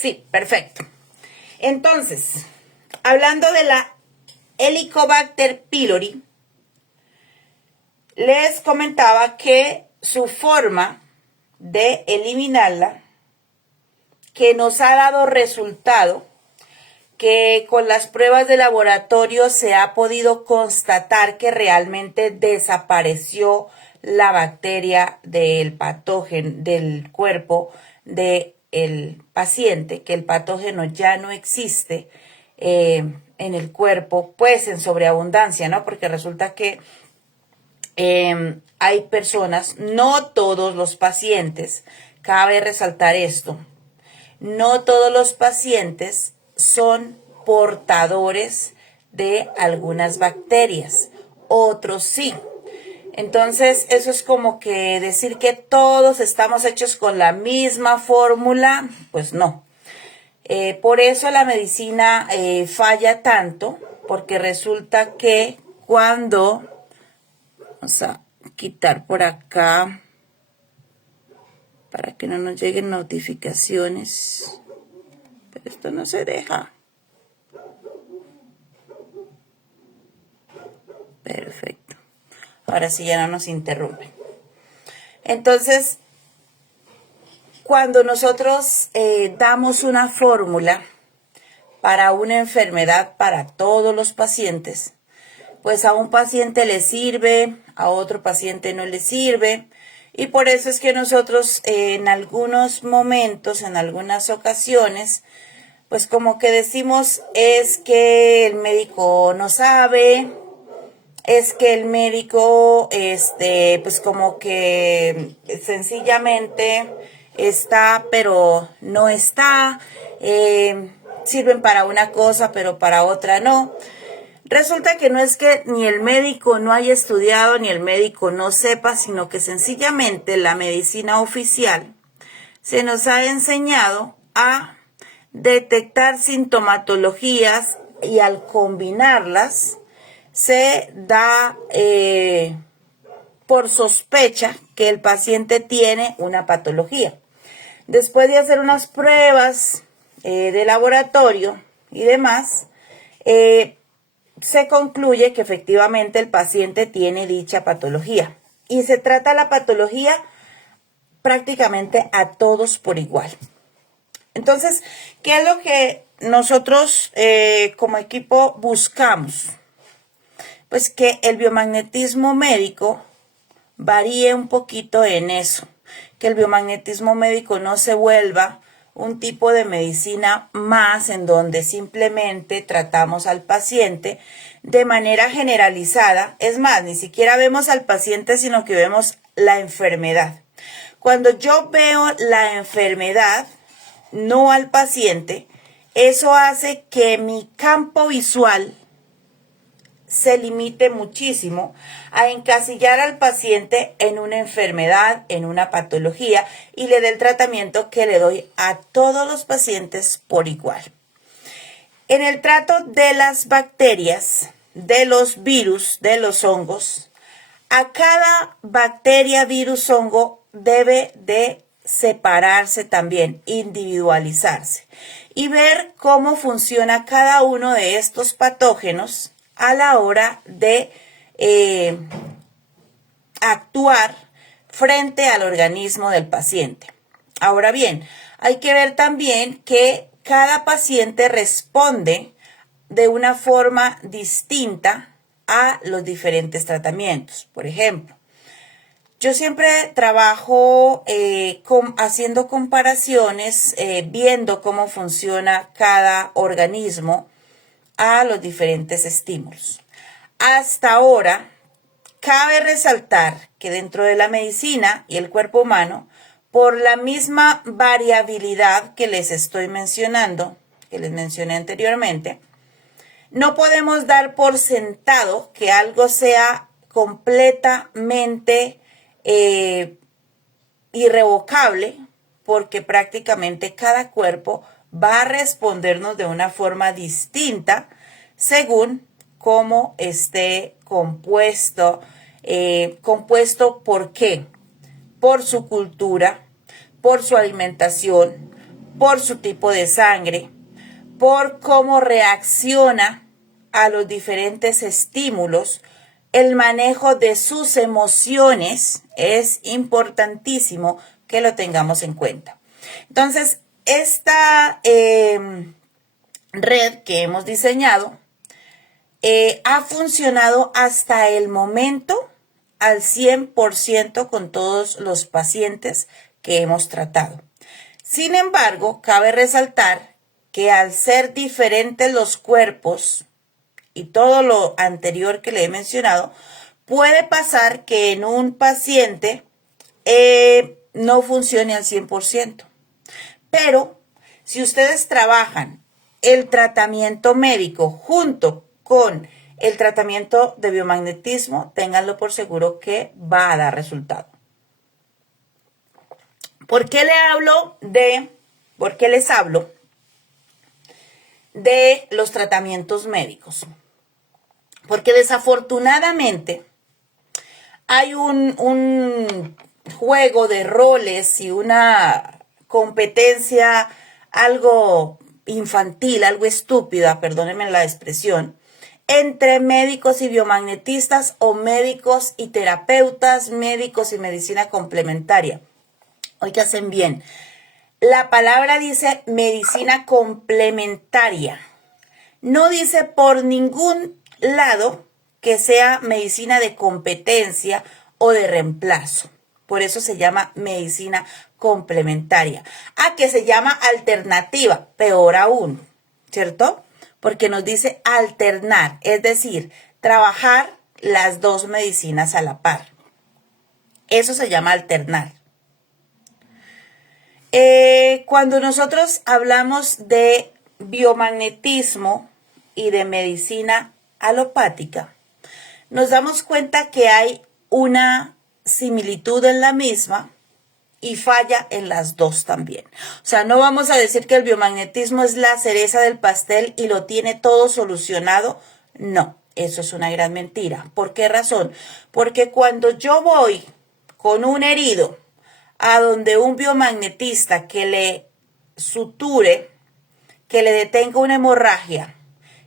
Sí, perfecto. Entonces, hablando de la Helicobacter pylori, les comentaba que su forma de eliminarla, que nos ha dado resultado, que con las pruebas de laboratorio se ha podido constatar que realmente desapareció la bacteria del patógeno del cuerpo del paciente, que el patógeno ya no existe en el cuerpo, pues en sobreabundancia, ¿no? Porque resulta que hay personas, no todos los pacientes, cabe resaltar esto, no todos los pacientes son portadores de algunas bacterias, otros sí. Entonces, eso es como que decir que todos estamos hechos con la misma fórmula, pues no. Por eso la medicina falla tanto, porque resulta que cuando, vamos a quitar por acá, para que no nos lleguen notificaciones, pero esto no se deja. Perfecto. Ahora sí ya no nos interrumpen. Entonces, cuando nosotros damos una fórmula para una enfermedad para todos los pacientes, pues a un paciente le sirve, a otro paciente no le sirve, y por eso es que nosotros en algunos momentos, en algunas ocasiones, pues como que decimos es que el médico no sabe, es que el médico, pues como que sencillamente está, pero no está, sirven para una cosa, pero para otra no. Resulta que no es que ni el médico no haya estudiado, ni el médico no sepa, sino que sencillamente la medicina oficial se nos ha enseñado a detectar sintomatologías y al combinarlas se da por sospecha que el paciente tiene una patología. Después de hacer unas pruebas de laboratorio y demás, se concluye que efectivamente el paciente tiene dicha patología. Y se trata la patología prácticamente a todos por igual. Entonces, ¿qué es lo que nosotros como equipo buscamos? Pues que el biomagnetismo médico varíe un poquito en eso, que el biomagnetismo médico no se vuelva un tipo de medicina más en donde simplemente tratamos al paciente de manera generalizada. Es más, ni siquiera vemos al paciente, sino que vemos la enfermedad. Cuando yo veo la enfermedad, no al paciente, eso hace que mi campo visual se limite muchísimo a encasillar al paciente en una enfermedad, en una patología, y le dé el tratamiento que le doy a todos los pacientes por igual. En el trato de las bacterias, de los virus, de los hongos, a cada bacteria, virus, hongo debe de separarse también, individualizarse y ver cómo funciona cada uno de estos patógenos a la hora de actuar frente al organismo del paciente. Ahora bien, hay que ver también que cada paciente responde de una forma distinta a los diferentes tratamientos. Por ejemplo, yo siempre trabajo haciendo comparaciones, viendo cómo funciona cada organismo a los diferentes estímulos. Hasta ahora, cabe resaltar que dentro de la medicina y el cuerpo humano, por la misma variabilidad que les estoy mencionando, que les mencioné anteriormente, no podemos dar por sentado que algo sea completamente irrevocable, porque prácticamente cada cuerpo va a respondernos de una forma distinta según cómo esté compuesto. ¿Por qué? Por su cultura, por su alimentación, por su tipo de sangre, por cómo reacciona a los diferentes estímulos. El manejo de sus emociones es importantísimo que lo tengamos en cuenta. Entonces, esta red que hemos diseñado ha funcionado hasta el momento al 100% con todos los pacientes que hemos tratado. Sin embargo, cabe resaltar que al ser diferentes los cuerpos y todo lo anterior que le he mencionado, puede pasar que en un paciente no funcione al 100%. Pero si ustedes trabajan el tratamiento médico junto con el tratamiento de biomagnetismo, ténganlo por seguro que va a dar resultado. ¿Por qué les hablo de los tratamientos médicos? Porque desafortunadamente hay un juego de roles y una competencia algo infantil, algo estúpida, perdónenme la expresión, entre médicos y biomagnetistas o médicos y terapeutas, médicos y medicina complementaria. Oigan bien, la palabra dice medicina complementaria. No dice por ningún lado que sea medicina de competencia o de reemplazo. Por eso se llama medicina complementaria. Que se llama alternativa, peor aún, ¿cierto? Porque nos dice alternar, es decir, trabajar las dos medicinas a la par. Eso se llama alternar. Cuando nosotros hablamos de biomagnetismo y de medicina alopática, nos damos cuenta que hay una similitud en la misma y falla en las dos también. O sea, no vamos a decir que el biomagnetismo es la cereza del pastel y lo tiene todo solucionado. No, eso es una gran mentira. ¿Por qué razón? Porque cuando yo voy con un herido a donde un biomagnetista que le suture, que le detenga una hemorragia,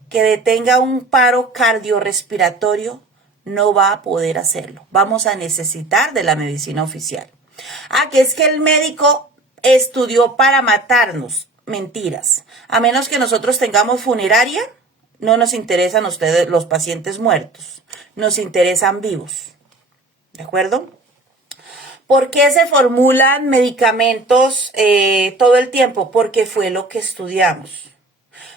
que detenga un paro cardiorrespiratorio, no va a poder hacerlo. Vamos a necesitar de la medicina oficial. Que es que el médico estudió para matarnos. Mentiras. A menos que nosotros tengamos funeraria, no nos interesan ustedes los pacientes muertos. Nos interesan vivos. ¿De acuerdo? ¿Por qué se formulan medicamentos todo el tiempo? Porque fue lo que estudiamos.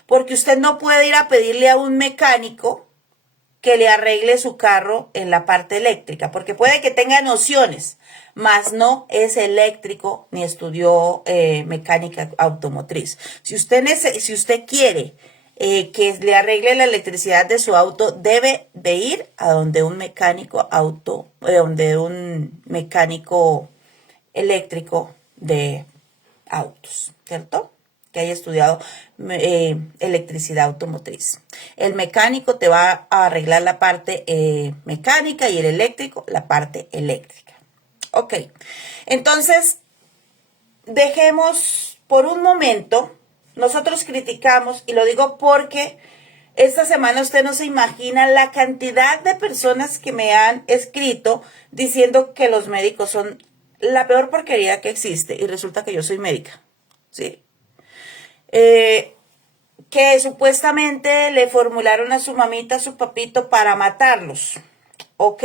Porque usted no puede ir a pedirle a un mecánico que le arregle su carro en la parte eléctrica, porque puede que tenga nociones, mas no es eléctrico ni estudió mecánica automotriz. Si usted quiere que le arregle la electricidad de su auto, debe de ir a donde un mecánico donde un mecánico eléctrico de autos, ¿cierto? Que haya estudiado electricidad automotriz. El mecánico te va a arreglar la parte mecánica y el eléctrico la parte eléctrica. Ok, entonces dejemos por un momento, nosotros criticamos, y lo digo porque esta semana usted no se imagina la cantidad de personas que me han escrito diciendo que los médicos son la peor porquería que existe, y resulta que yo soy médica, ¿sí? Que supuestamente le formularon a su mamita, a su papito para matarlos. Ok,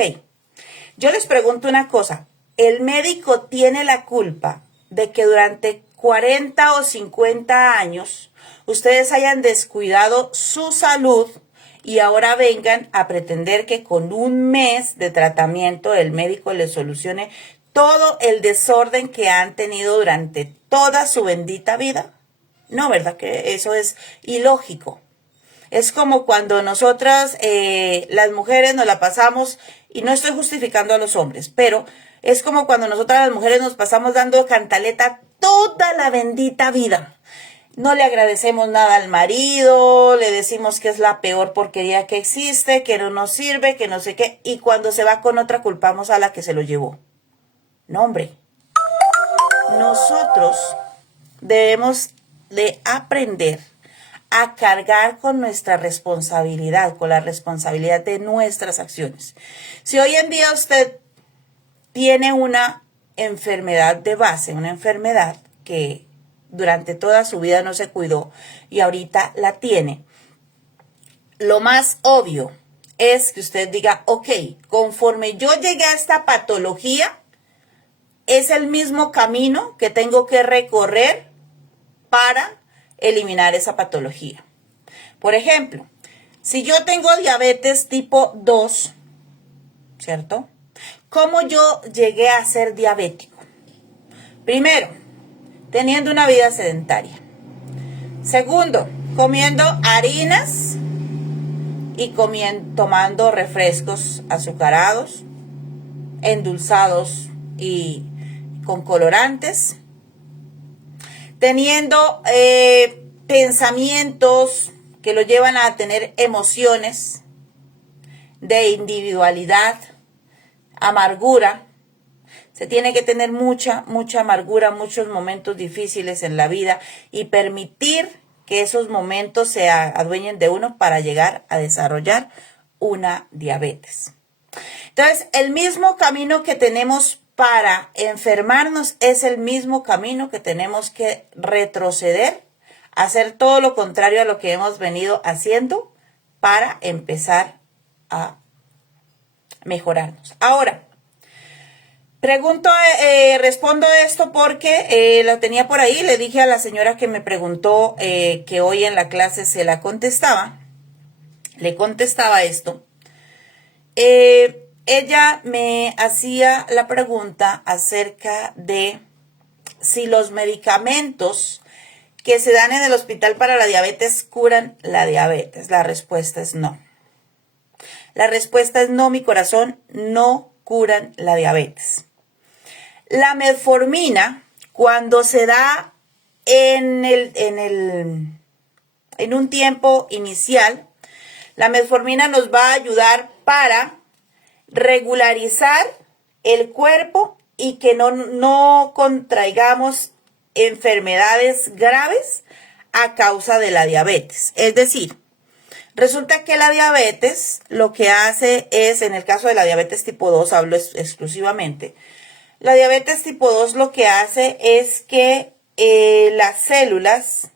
yo les pregunto una cosa, ¿el médico tiene la culpa de que durante 40 o 50 años ustedes hayan descuidado su salud y ahora vengan a pretender que con un mes de tratamiento el médico les solucione todo el desorden que han tenido durante toda su bendita vida? No, ¿verdad? Que eso es ilógico. Es como cuando nosotras, las mujeres, nos la pasamos, y no estoy justificando a los hombres, pero es como cuando nosotras las mujeres nos pasamos dando cantaleta toda la bendita vida. No le agradecemos nada al marido, le decimos que es la peor porquería que existe, que no nos sirve, que no sé qué, y cuando se va con otra culpamos a la que se lo llevó. No, hombre. Nosotros debemos de aprender a cargar con nuestra responsabilidad, con la responsabilidad de nuestras acciones. Si hoy en día usted tiene una enfermedad de base, una enfermedad que durante toda su vida no se cuidó y ahorita la tiene, lo más obvio es que usted diga, ok, conforme yo llegué a esta patología, es el mismo camino que tengo que recorrer para eliminar esa patología. Por ejemplo, si yo tengo diabetes tipo 2, ¿cierto? ¿Cómo yo llegué a ser diabético? Primero, teniendo una vida sedentaria. Segundo, comiendo harinas y tomando refrescos azucarados, endulzados y con colorantes. Teniendo pensamientos que lo llevan a tener emociones de individualidad, amargura. Se tiene que tener mucha amargura, muchos momentos difíciles en la vida y permitir que esos momentos se adueñen de uno para llegar a desarrollar una diabetes. Entonces, el mismo camino que tenemos para enfermarnos es el mismo camino que tenemos que retroceder, hacer todo lo contrario a lo que hemos venido haciendo para empezar a mejorarnos. Ahora, respondo esto porque lo tenía por ahí, le dije a la señora que me preguntó que hoy en la clase le contestaba esto. Ella me hacía la pregunta acerca de si los medicamentos que se dan en el hospital para la diabetes curan la diabetes. La respuesta es no. La respuesta es no, mi corazón, no curan la diabetes. La metformina, cuando se da en un tiempo inicial, la metformina nos va a ayudar para regularizar el cuerpo y que no contraigamos enfermedades graves a causa de la diabetes. Es decir, resulta que la diabetes lo que hace es, en el caso de la diabetes tipo 2, hablo exclusivamente, la diabetes tipo 2 lo que hace es que las células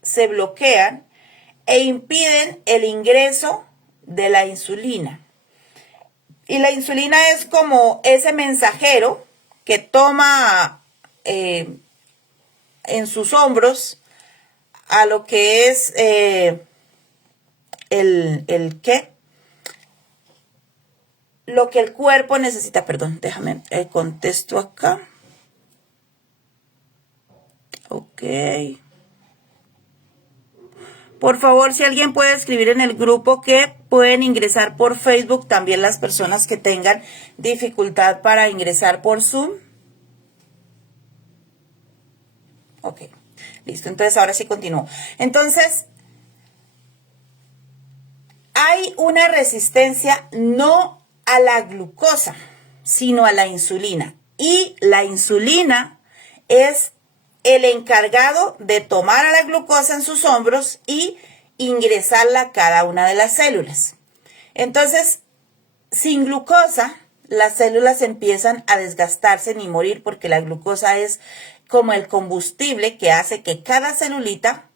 se bloquean e impiden el ingreso de la insulina. Y la insulina es como ese mensajero que toma en sus hombros a lo que es lo que el cuerpo necesita. Perdón, déjame contesto acá. Ok. Por favor, si alguien puede escribir en el grupo que pueden ingresar por Facebook, también las personas que tengan dificultad para ingresar por Zoom. Ok, listo. Entonces, ahora sí continúo. Entonces, hay una resistencia no a la glucosa, sino a la insulina. Y la insulina es el encargado de tomar a la glucosa en sus hombros y ingresarla a cada una de las células. Entonces, sin glucosa, las células empiezan a desgastarse y morir porque la glucosa es como el combustible que hace que cada celulita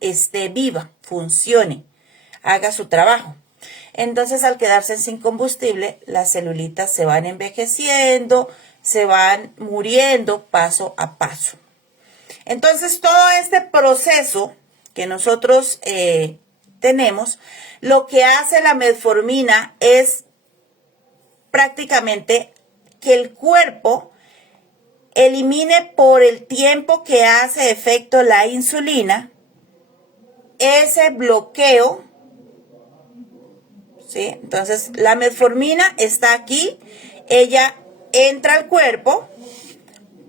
esté viva, funcione, haga su trabajo. Entonces, al quedarse sin combustible, las celulitas se van envejeciendo, se van muriendo paso a paso. Entonces, todo este proceso que nosotros tenemos, lo que hace la metformina es prácticamente que el cuerpo elimine por el tiempo que hace efecto la insulina ese bloqueo, ¿sí? Entonces, la metformina está aquí, ella entra al cuerpo,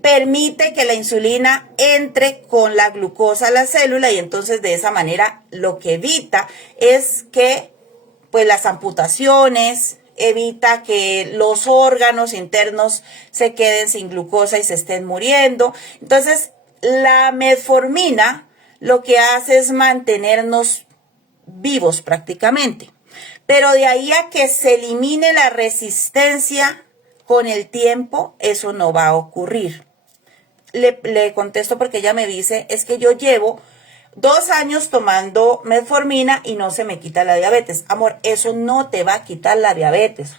permite que la insulina entre con la glucosa a la célula y entonces de esa manera lo que evita es que pues las amputaciones, evita que los órganos internos se queden sin glucosa y se estén muriendo. Entonces la metformina lo que hace es mantenernos vivos prácticamente. Pero de ahí a que se elimine la resistencia con el tiempo, eso no va a ocurrir. Le contesto porque ella me dice, es que yo llevo 2 años tomando metformina y no se me quita la diabetes. Amor, eso no te va a quitar la diabetes.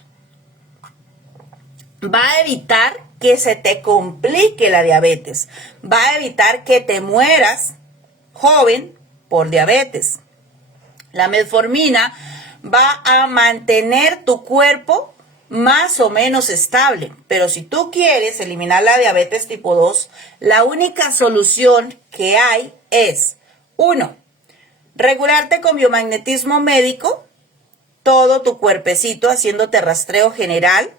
Va a evitar que se te complique la diabetes. Va a evitar que te mueras joven por diabetes. La metformina va a mantener tu cuerpo más o menos estable, pero si tú quieres eliminar la diabetes tipo 2, la única solución que hay es 1. Regularte con biomagnetismo médico, todo tu cuerpecito, haciéndote rastreo general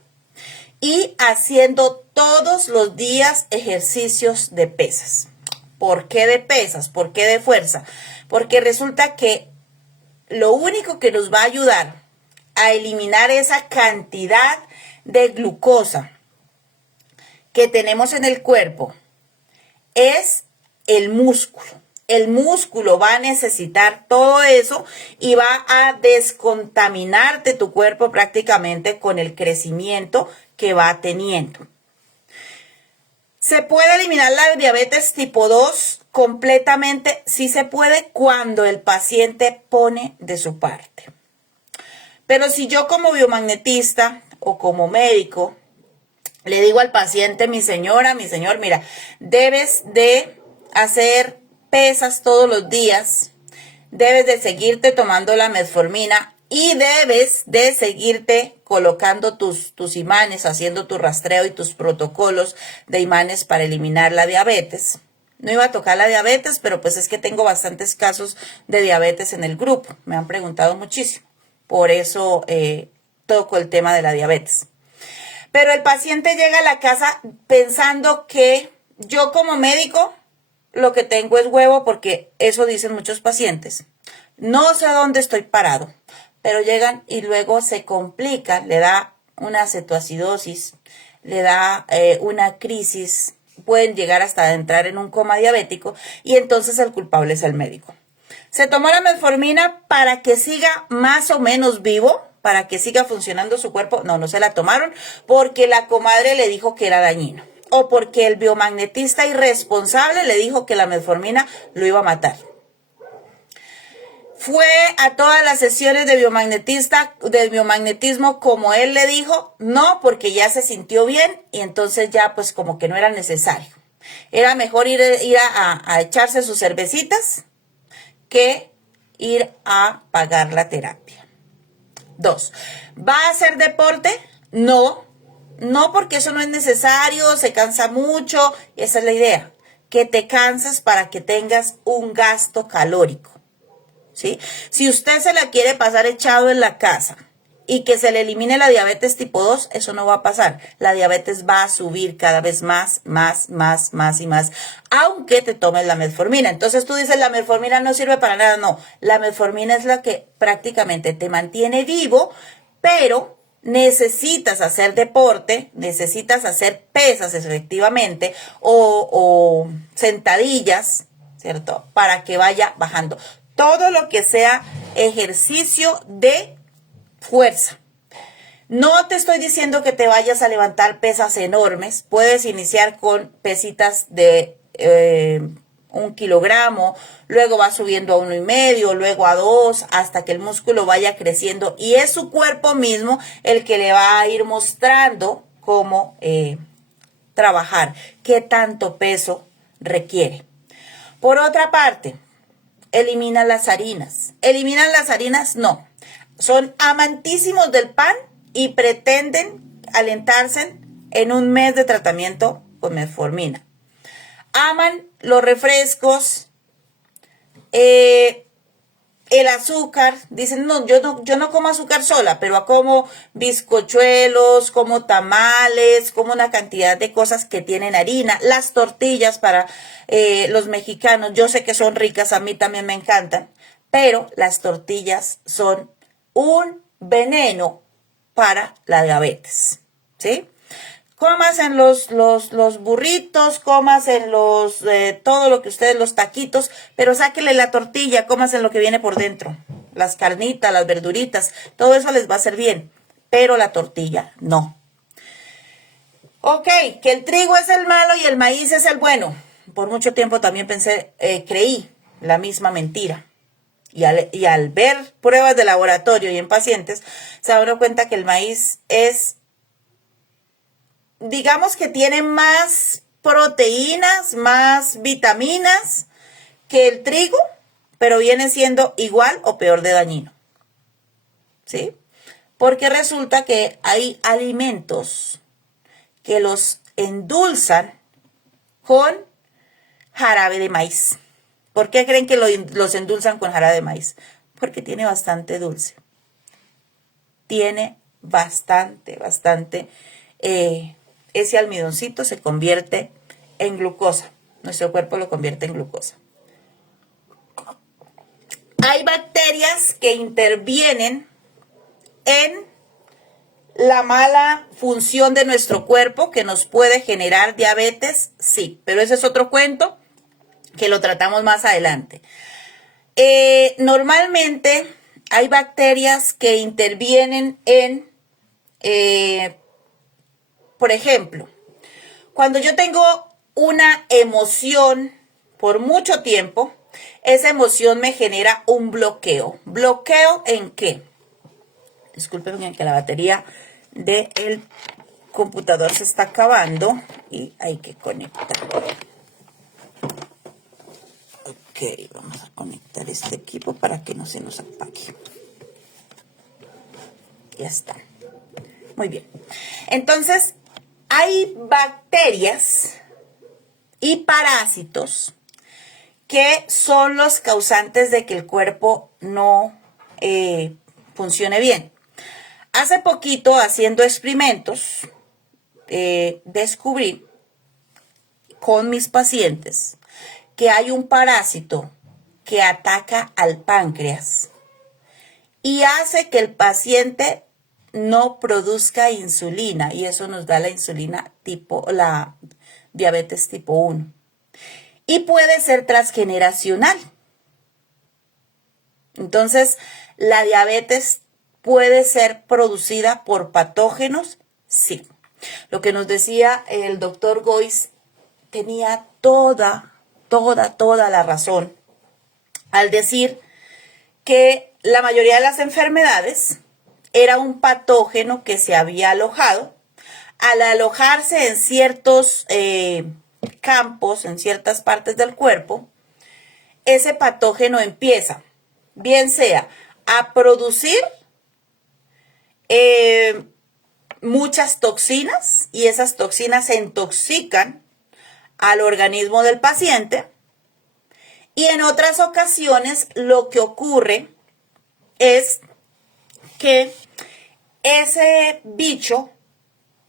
y haciendo todos los días ejercicios de pesas. ¿Por qué de pesas? ¿Por qué de fuerza? Porque resulta que lo único que nos va a ayudar a eliminar esa cantidad de glucosa que tenemos en el cuerpo es el músculo. El músculo va a necesitar todo eso y va a descontaminarte tu cuerpo prácticamente con el crecimiento que va teniendo. ¿Se puede eliminar la diabetes tipo 2 completamente? Sí se puede cuando el paciente pone de su parte. Pero si yo como biomagnetista o como médico le digo al paciente, mi señora, mi señor, mira, debes de hacer pesas todos los días, debes de seguirte tomando la metformina y debes de seguirte colocando tus imanes, haciendo tu rastreo y tus protocolos de imanes para eliminar la diabetes. No iba a tocar la diabetes, pero pues es que tengo bastantes casos de diabetes en el grupo. Me han preguntado muchísimo. Por eso toco el tema de la diabetes. Pero el paciente llega a la casa pensando que yo como médico lo que tengo es huevo, porque eso dicen muchos pacientes. No sé dónde estoy parado, pero llegan y luego se complican, le da una cetoacidosis, le da una crisis, pueden llegar hasta entrar en un coma diabético y entonces el culpable es el médico. Se tomó la metformina para que siga más o menos vivo, para que siga funcionando su cuerpo. No, no se la tomaron porque la comadre le dijo que era dañino o porque el biomagnetista irresponsable le dijo que la metformina lo iba a matar. Fue a todas las sesiones de biomagnetismo como él le dijo, no, porque ya se sintió bien y entonces ya pues como que no era necesario. Era mejor ir a echarse sus cervecitas que ir a pagar la terapia. 2. ¿Va a hacer deporte? No, porque eso no es necesario, se cansa mucho. Esa es la idea, que te canses para que tengas un gasto calórico. ¿Sí? Si usted se la quiere pasar echado en la casa y que se le elimine la diabetes tipo 2, eso no va a pasar. La diabetes va a subir cada vez más, aunque te tomes la metformina. Entonces tú dices, la metformina no sirve para nada. No, la metformina es la que prácticamente te mantiene vivo, pero necesitas hacer deporte, necesitas hacer pesas efectivamente o sentadillas, ¿cierto? Para que vaya bajando. Todo lo que sea ejercicio de fuerza. No te estoy diciendo que te vayas a levantar pesas enormes. Puedes iniciar con pesitas de 1 kilogramo, luego va subiendo a 1,5, luego a 2, hasta que el músculo vaya creciendo. Y es su cuerpo mismo el que le va a ir mostrando cómo trabajar, qué tanto peso requiere. Por otra parte, eliminan las harinas. ¿Eliminan las harinas? No. Son amantísimos del pan y pretenden alentarse en un mes de tratamiento con metformina. Aman los refrescos, el azúcar. Dicen, no, yo no como azúcar sola, pero como bizcochuelos, como tamales, como una cantidad de cosas que tienen harina. Las tortillas para los mexicanos, yo sé que son ricas, a mí también me encantan, pero las tortillas son un veneno para la diabetes, ¿sí? Comas en los burritos, comas en todo lo que ustedes, los taquitos, pero sáquenle la tortilla, comas en lo que viene por dentro. Las carnitas, las verduritas, todo eso les va a hacer bien, pero la tortilla no. Ok, que el trigo es el malo y el maíz es el bueno. Por mucho tiempo también creí la misma mentira. Y al ver pruebas de laboratorio y en pacientes, se dan cuenta que el maíz es, digamos que tiene más proteínas, más vitaminas que el trigo, pero viene siendo igual o peor de dañino. ¿Sí? Porque resulta que hay alimentos que los endulzan con jarabe de maíz. ¿Por qué creen que los endulzan con jarabe de maíz? Porque tiene bastante dulce. Tiene bastante. Ese almidoncito se convierte en glucosa. Nuestro cuerpo lo convierte en glucosa. Hay bacterias que intervienen en la mala función de nuestro cuerpo que nos puede generar diabetes, sí, pero ese es otro cuento que lo tratamos más adelante. Normalmente hay bacterias que intervienen en, por ejemplo, cuando yo tengo una emoción por mucho tiempo, esa emoción me genera un bloqueo. ¿Bloqueo en qué? Disculpen que la batería del computador se está acabando y hay que conectarlo. Ok, vamos a conectar este equipo para que no se nos apague. Ya está. Muy bien. Entonces, hay bacterias y parásitos que son los causantes de que el cuerpo no funcione bien. Hace poquito, haciendo experimentos, descubrí con mis pacientes que hay un parásito que ataca al páncreas y hace que el paciente no produzca insulina, y eso nos da la diabetes tipo 1. Y puede ser transgeneracional. Entonces, la diabetes puede ser producida por patógenos, sí. Lo que nos decía el doctor Goiz tenía toda la razón al decir que la mayoría de las enfermedades era un patógeno que se había alojado. Al alojarse en ciertos campos, en ciertas partes del cuerpo, ese patógeno empieza, bien sea a producir muchas toxinas, y esas toxinas se intoxican al organismo del paciente, y en otras ocasiones lo que ocurre es que ese bicho,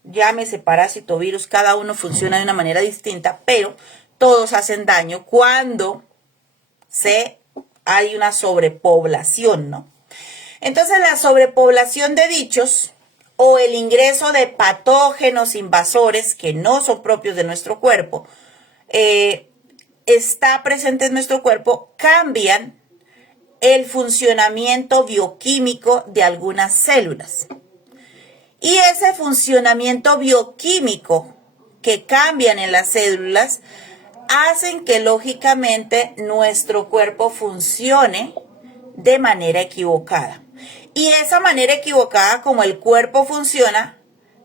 llámese parásito, virus, cada uno funciona de una manera distinta, pero todos hacen daño cuando hay una sobrepoblación, ¿no? Entonces, la sobrepoblación de bichos o el ingreso de patógenos invasores que no son propios de nuestro cuerpo, está presente en nuestro cuerpo, cambian el funcionamiento bioquímico de algunas células. Y ese funcionamiento bioquímico que cambian en las células hacen que lógicamente nuestro cuerpo funcione de manera equivocada. Y esa manera equivocada como el cuerpo funciona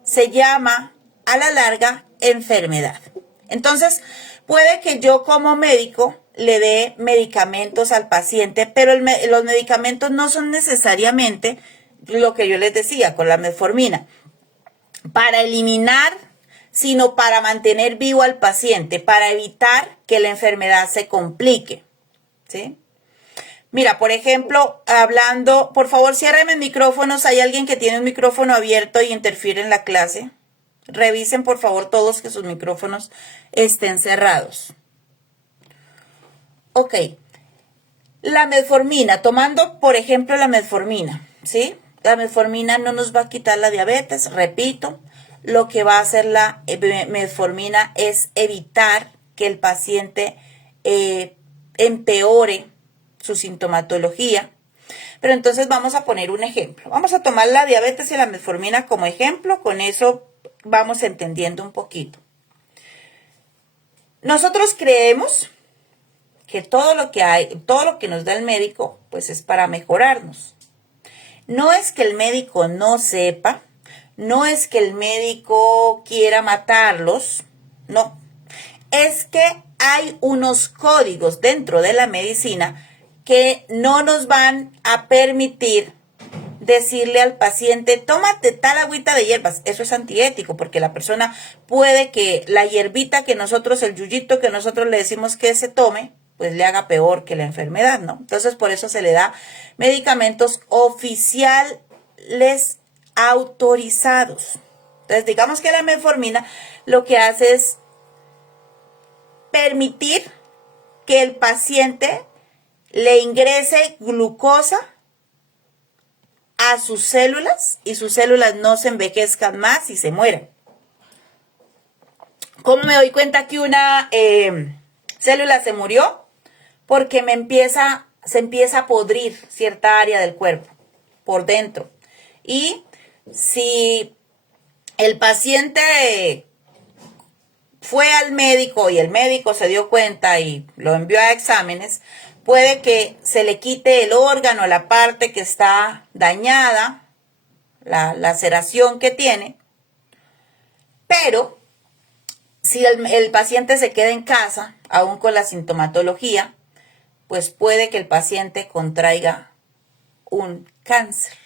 se llama a la larga enfermedad. Entonces, puede que yo como médico le dé medicamentos al paciente, pero los medicamentos no son necesariamente lo que yo les decía con la metformina, para eliminar, sino para mantener vivo al paciente, para evitar que la enfermedad se complique, ¿sí? Mira, por ejemplo, hablando, por favor, ciérrenme micrófonos. Hay alguien que tiene un micrófono abierto y interfiere en la clase. Revisen, por favor, todos que sus micrófonos estén cerrados. Ok. La metformina, tomando, por ejemplo, la metformina, ¿sí? La metformina no nos va a quitar la diabetes, repito. lo que va a hacer la metformina es evitar que el paciente empeore su sintomatología. Pero entonces vamos a poner un ejemplo. Vamos a tomar la diabetes y la metformina como ejemplo. Con eso vamos entendiendo un poquito. Nosotros creemos que todo lo que nos da el médico, pues es para mejorarnos. No es que el médico no sepa, no es que el médico quiera matarlos, no. Es que hay unos códigos dentro de la medicina que no nos van a permitir decirle al paciente, tómate tal agüita de hierbas. Eso es antiético, porque la persona puede que la hierbita que nosotros, el yuyito que nosotros le decimos que se tome, pues le haga peor que la enfermedad, ¿no? Entonces, por eso se le da medicamentos oficiales autorizados. Entonces, digamos que la metformina lo que hace es permitir que el paciente le ingrese glucosa a sus células y sus células no se envejezcan más y se mueran. ¿Cómo me doy cuenta que una célula se murió? Porque se empieza a podrir cierta área del cuerpo por dentro. Y si el paciente fue al médico y el médico se dio cuenta y lo envió a exámenes, puede que se le quite el órgano, la parte que está dañada, la laceración que tiene, pero si el paciente se queda en casa, aún con la sintomatología, pues puede que el paciente contraiga un cáncer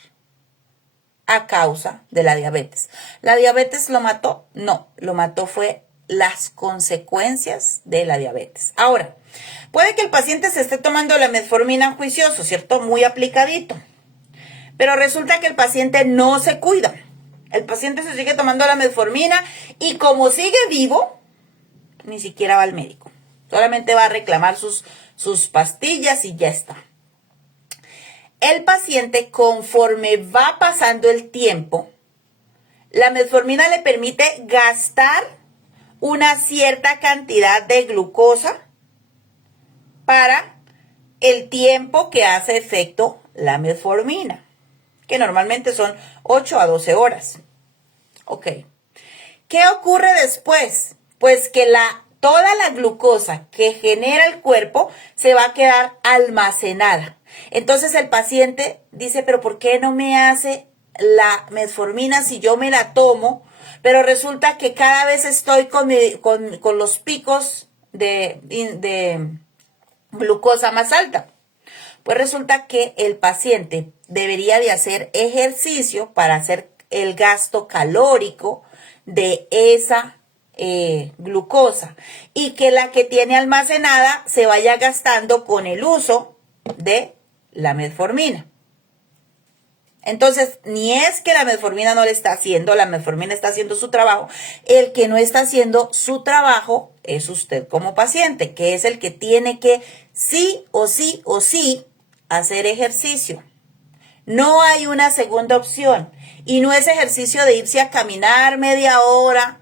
a causa de la diabetes. ¿La diabetes lo mató? No, lo mató fue las consecuencias de la diabetes. Ahora, puede que el paciente se esté tomando la metformina juicioso, ¿cierto? Muy aplicadito. Pero resulta que el paciente no se cuida. El paciente se sigue tomando la metformina y como sigue vivo, ni siquiera va al médico. Solamente va a reclamar sus pastillas y ya está. El paciente, conforme va pasando el tiempo, la metformina le permite gastar una cierta cantidad de glucosa para el tiempo que hace efecto la metformina, que normalmente son 8 a 12 horas. Ok. ¿Qué ocurre después? Pues que toda la glucosa que genera el cuerpo se va a quedar almacenada. Entonces el paciente dice, pero ¿por qué no me hace la metformina si yo me la tomo? Pero resulta que cada vez estoy con los picos de glucosa más alta. Pues resulta que el paciente debería de hacer ejercicio para hacer el gasto calórico de esa glucosa y que la que tiene almacenada se vaya gastando con el uso de la metformina. Entonces, ni es que la metformina no le está haciendo, la metformina está haciendo su trabajo. El que no está haciendo su trabajo es usted como paciente, que es el que tiene que sí o sí hacer ejercicio. No hay una segunda opción y no es ejercicio de irse a caminar media hora.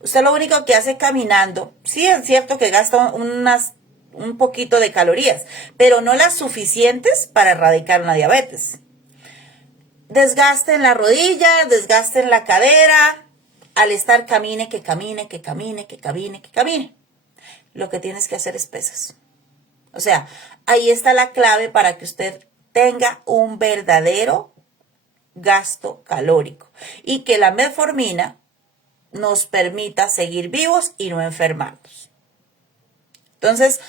Usted lo único que hace caminando, sí es cierto que gasta un poquito de calorías, pero no las suficientes para erradicar una diabetes. Desgaste en la rodilla, desgaste en la cadera, al estar camine. Lo que tienes que hacer es pesas. O sea, ahí está la clave para que usted tenga un verdadero gasto calórico y que la metformina nos permita seguir vivos y no enfermarnos. Entonces,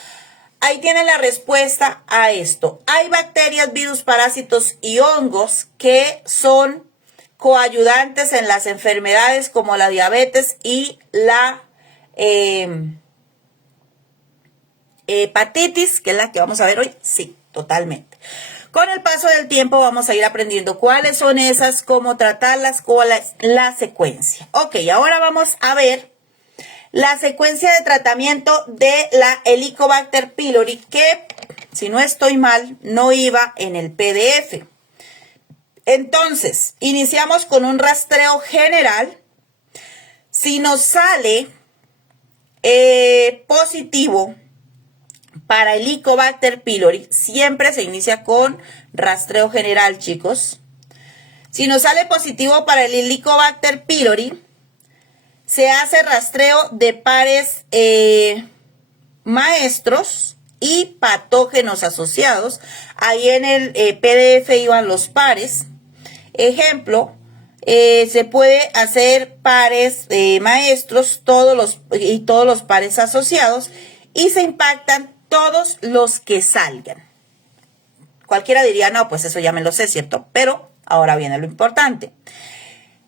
ahí tiene la respuesta a esto. Hay bacterias, virus, parásitos y hongos que son coayudantes en las enfermedades como la diabetes y la hepatitis, que es la que vamos a ver hoy. Sí, totalmente. Con el paso del tiempo vamos a ir aprendiendo cuáles son esas, cómo tratarlas, cuál es la secuencia. Ok, ahora vamos a ver la secuencia de tratamiento de la Helicobacter pylori, que, si no estoy mal, no iba en el PDF. Entonces, iniciamos con un rastreo general Si nos sale positivo para el Helicobacter pylori, siempre se inicia con rastreo general, chicos. Si nos sale positivo para el Helicobacter pylori, se hace rastreo de pares maestros y patógenos asociados. Ahí en el PDF iban los pares. Ejemplo, se puede hacer pares maestros todos los pares asociados y se impactan todos los que salgan. Cualquiera diría, no, pues eso ya me lo sé, ¿cierto? Pero ahora viene lo importante.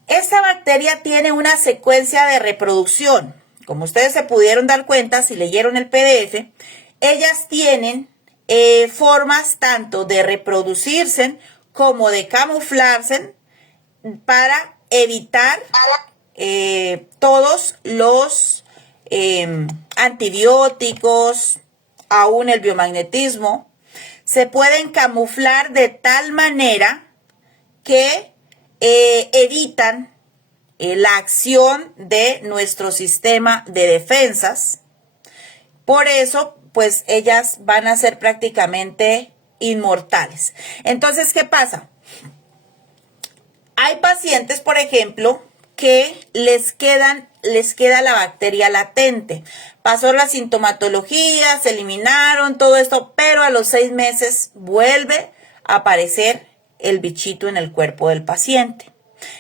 Esta bacteria tiene una secuencia de reproducción. Como ustedes se pudieron dar cuenta si leyeron el PDF, ellas tienen formas tanto de reproducirse como de camuflarse para evitar todos los antibióticos, aún el biomagnetismo. Se pueden camuflar de tal manera que evitan la acción de nuestro sistema de defensas. Por eso, pues ellas van a ser prácticamente inmortales. Entonces, ¿qué pasa? Hay pacientes, por ejemplo, que les queda la bacteria latente. Pasó la sintomatología, se eliminaron todo esto, pero a los 6 meses vuelve a aparecer el bichito en el cuerpo del paciente.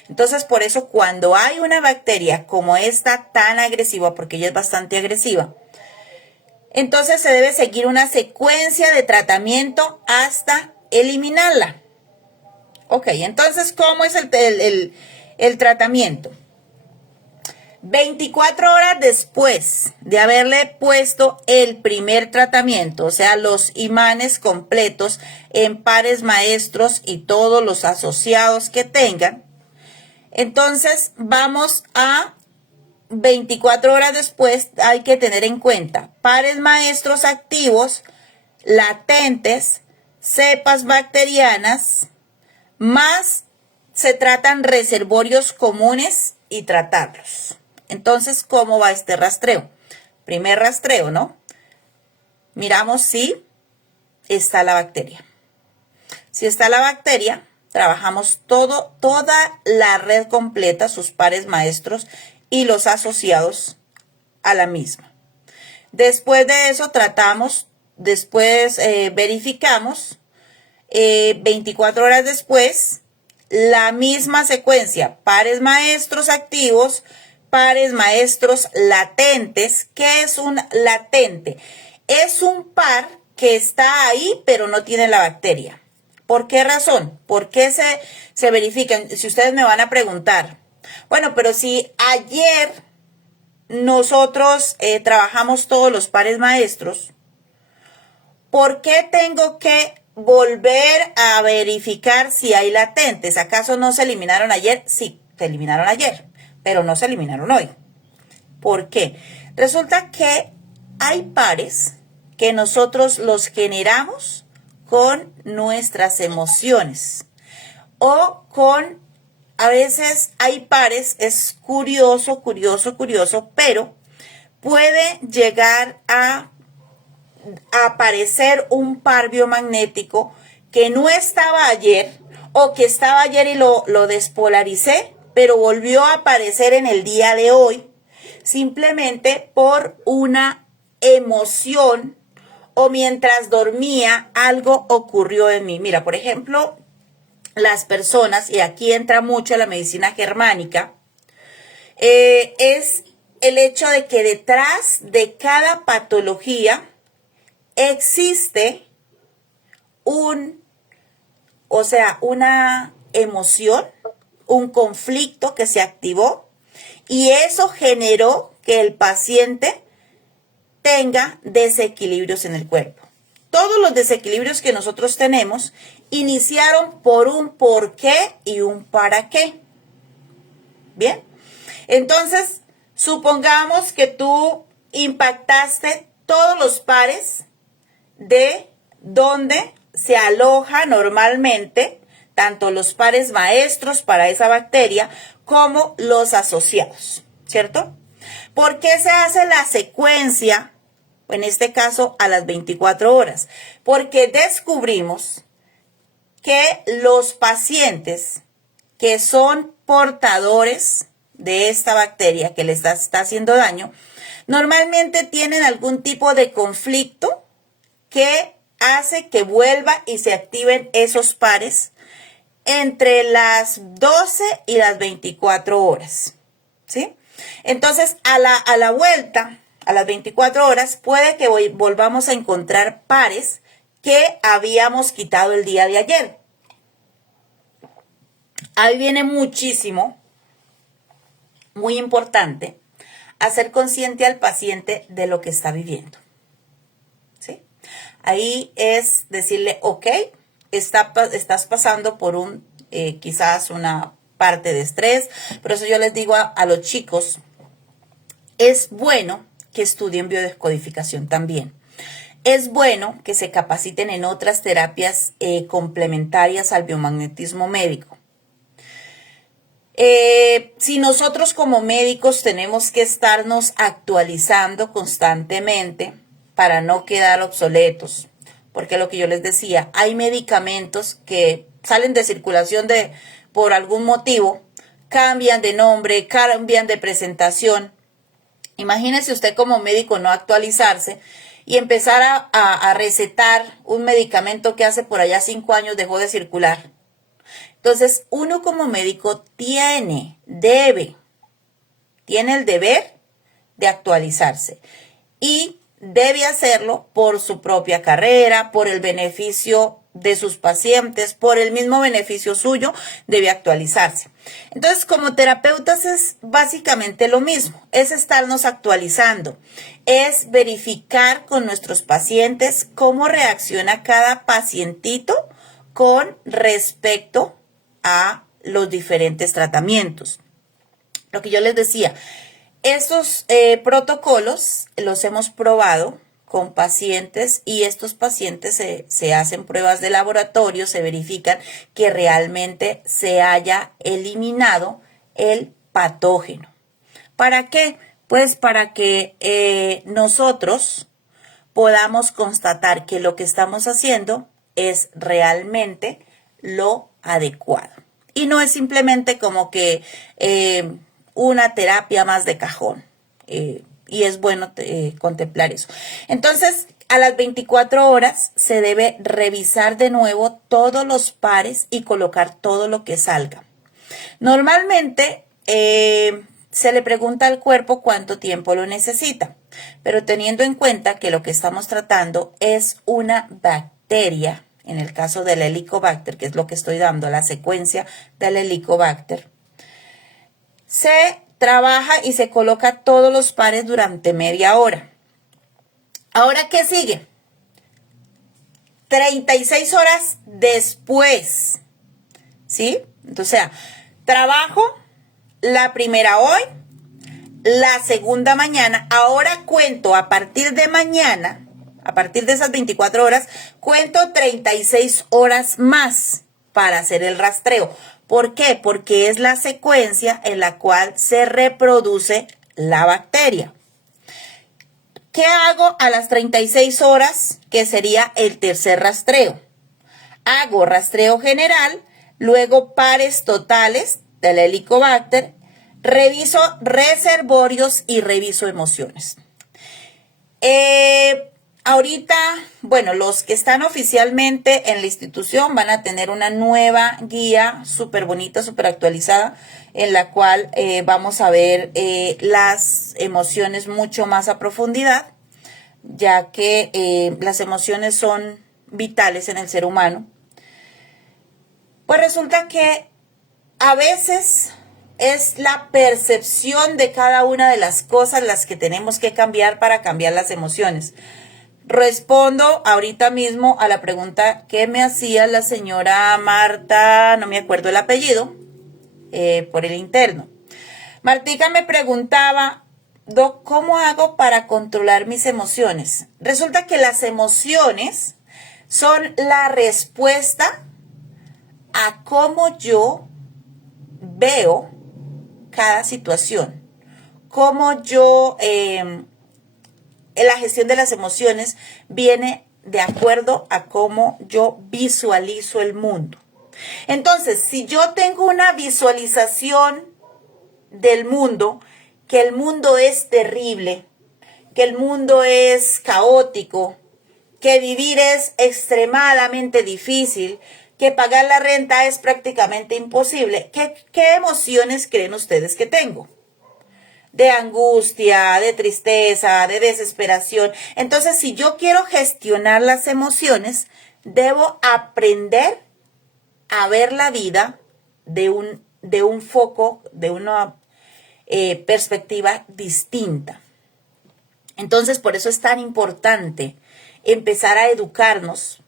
Entonces, por eso cuando hay una bacteria como esta tan agresiva, porque ella es bastante agresiva, entonces se debe seguir una secuencia de tratamiento hasta eliminarla. Ok, entonces, ¿cómo es el tratamiento? 24 horas después de haberle puesto el primer tratamiento, o sea, los imanes completos en pares maestros y todos los asociados que tengan, entonces vamos a 24 horas después, hay que tener en cuenta pares maestros activos, latentes, cepas bacterianas, más se tratan reservorios comunes y tratarlos. Entonces, ¿cómo va este rastreo? Primer rastreo, ¿no? Miramos si está la bacteria. Si está la bacteria, trabajamos toda la red completa, sus pares maestros y los asociados a la misma. Después de eso tratamos, después verificamos, 24 horas después, la misma secuencia, pares maestros activos, pares maestros latentes. ¿Qué es un latente? Es un par que está ahí, pero no tiene la bacteria. ¿Por qué razón? ¿Por qué se verifican? Si ustedes me van a preguntar, bueno, pero si ayer nosotros trabajamos todos los pares maestros, ¿por qué tengo que volver a verificar si hay latentes? ¿Acaso no se eliminaron ayer? Sí, se eliminaron ayer, pero no se eliminaron hoy. ¿Por qué? Resulta que hay pares que nosotros los generamos con nuestras emociones o con, a veces hay pares, es curioso, pero puede llegar a aparecer un par biomagnético que no estaba ayer o que estaba ayer y lo despolaricé, pero volvió a aparecer en el día de hoy, simplemente por una emoción o mientras dormía algo ocurrió en mí. Mira, por ejemplo, las personas, y aquí entra mucho la medicina germánica, es el hecho de que detrás de cada patología existe una emoción, un conflicto que se activó y eso generó que el paciente tenga desequilibrios en el cuerpo. Todos los desequilibrios que nosotros tenemos iniciaron por un por qué y un para qué. Bien, entonces supongamos que tú impactaste todos los pares de donde se aloja normalmente tanto los pares maestros para esa bacteria como los asociados. ¿cierto? ¿Por qué se hace la secuencia? En este caso, a las 24 horas. Porque descubrimos que los pacientes que son portadores de esta bacteria que les está haciendo daño, normalmente tienen algún tipo de conflicto que hace que vuelva y se activen esos pares entre las 12 y las 24 horas, ¿sí? Entonces, a la vuelta, a las 24 horas, puede que volvamos a encontrar pares que habíamos quitado el día de ayer. Ahí viene muchísimo, muy importante, hacer consciente al paciente de lo que está viviendo, ¿sí? Ahí es decirle, ok, estás pasando por quizás una parte de estrés. Por eso yo les digo a los chicos, es bueno que estudien biodescodificación también. Es bueno que se capaciten en otras terapias complementarias al biomagnetismo médico. Si nosotros como médicos tenemos que estarnos actualizando constantemente para no quedar obsoletos, porque lo que yo les decía, hay medicamentos que salen de circulación por algún motivo, cambian de nombre, cambian de presentación. Imagínese usted como médico no actualizarse y empezar a recetar un medicamento que hace por allá 5 años dejó de circular. Entonces, uno como médico tiene el deber de actualizarse y debe hacerlo por su propia carrera, por el beneficio de sus pacientes, por el mismo beneficio suyo, debe actualizarse. Entonces, como terapeutas es básicamente lo mismo, es estarnos actualizando, es verificar con nuestros pacientes cómo reacciona cada pacientito con respecto a los diferentes tratamientos. Lo que yo les decía, estos protocolos los hemos probado con pacientes y estos pacientes se hacen pruebas de laboratorio, se verifican que realmente se haya eliminado el patógeno. ¿Para qué? Pues para que nosotros podamos constatar que lo que estamos haciendo es realmente lo adecuado. Y no es simplemente como que una terapia más de cajón. Y es bueno contemplar eso. Entonces, a las 24 horas se debe revisar de nuevo todos los pares y colocar todo lo que salga. Normalmente se le pregunta al cuerpo cuánto tiempo lo necesita, pero teniendo en cuenta que lo que estamos tratando es una bacteria, en el caso del Helicobacter, que es lo que estoy dando, la secuencia del Helicobacter, se trabaja y se coloca todos los pares durante media hora. Ahora, ¿qué sigue? 36 horas después, ¿sí? Entonces, o sea, trabajo la primera hoy, la segunda mañana. Ahora cuento a partir de mañana, a partir de esas 24 horas, cuento 36 horas más para hacer el rastreo. ¿Por qué? Porque es la secuencia en la cual se reproduce la bacteria. ¿Qué hago a las 36 horas? Que sería el tercer rastreo. Hago rastreo general, luego pares totales del Helicobacter, reviso reservorios y reviso emociones. Ahorita, bueno, los que están oficialmente en la institución van a tener una nueva guía súper bonita, súper actualizada, en la cual vamos a ver las emociones mucho más a profundidad, ya que las emociones son vitales en el ser humano. Pues resulta que a veces es la percepción de cada una de las cosas las que tenemos que cambiar para cambiar las emociones. Respondo ahorita mismo a la pregunta que me hacía la señora Marta, no me acuerdo el apellido, por el interno. Martica me preguntaba, Doc, ¿cómo hago para controlar mis emociones? Resulta que las emociones son la respuesta a cómo yo veo cada situación, cómo yo, la gestión de las emociones viene de acuerdo a cómo yo visualizo el mundo. Entonces, si yo tengo una visualización del mundo, que el mundo es terrible, que el mundo es caótico, que vivir es extremadamente difícil, que pagar la renta es prácticamente imposible, ¿qué emociones creen ustedes que tengo? De angustia, de tristeza, de desesperación. Entonces, si yo quiero gestionar las emociones, debo aprender a ver la vida de un foco, de una perspectiva distinta. Entonces, por eso es tan importante empezar a educarnos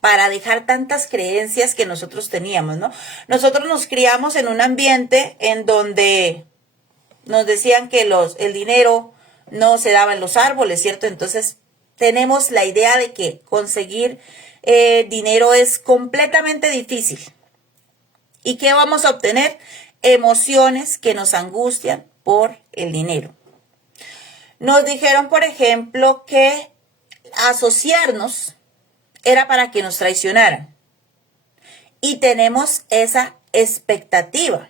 para dejar tantas creencias que nosotros teníamos, ¿no? Nosotros nos criamos en un ambiente en donde nos decían que el dinero no se daba en los árboles, ¿cierto? Entonces tenemos la idea de que conseguir dinero es completamente difícil. ¿Y qué vamos a obtener? Emociones que nos angustian por el dinero. Nos dijeron, por ejemplo, que asociarnos era para que nos traicionaran. Y tenemos esa expectativa.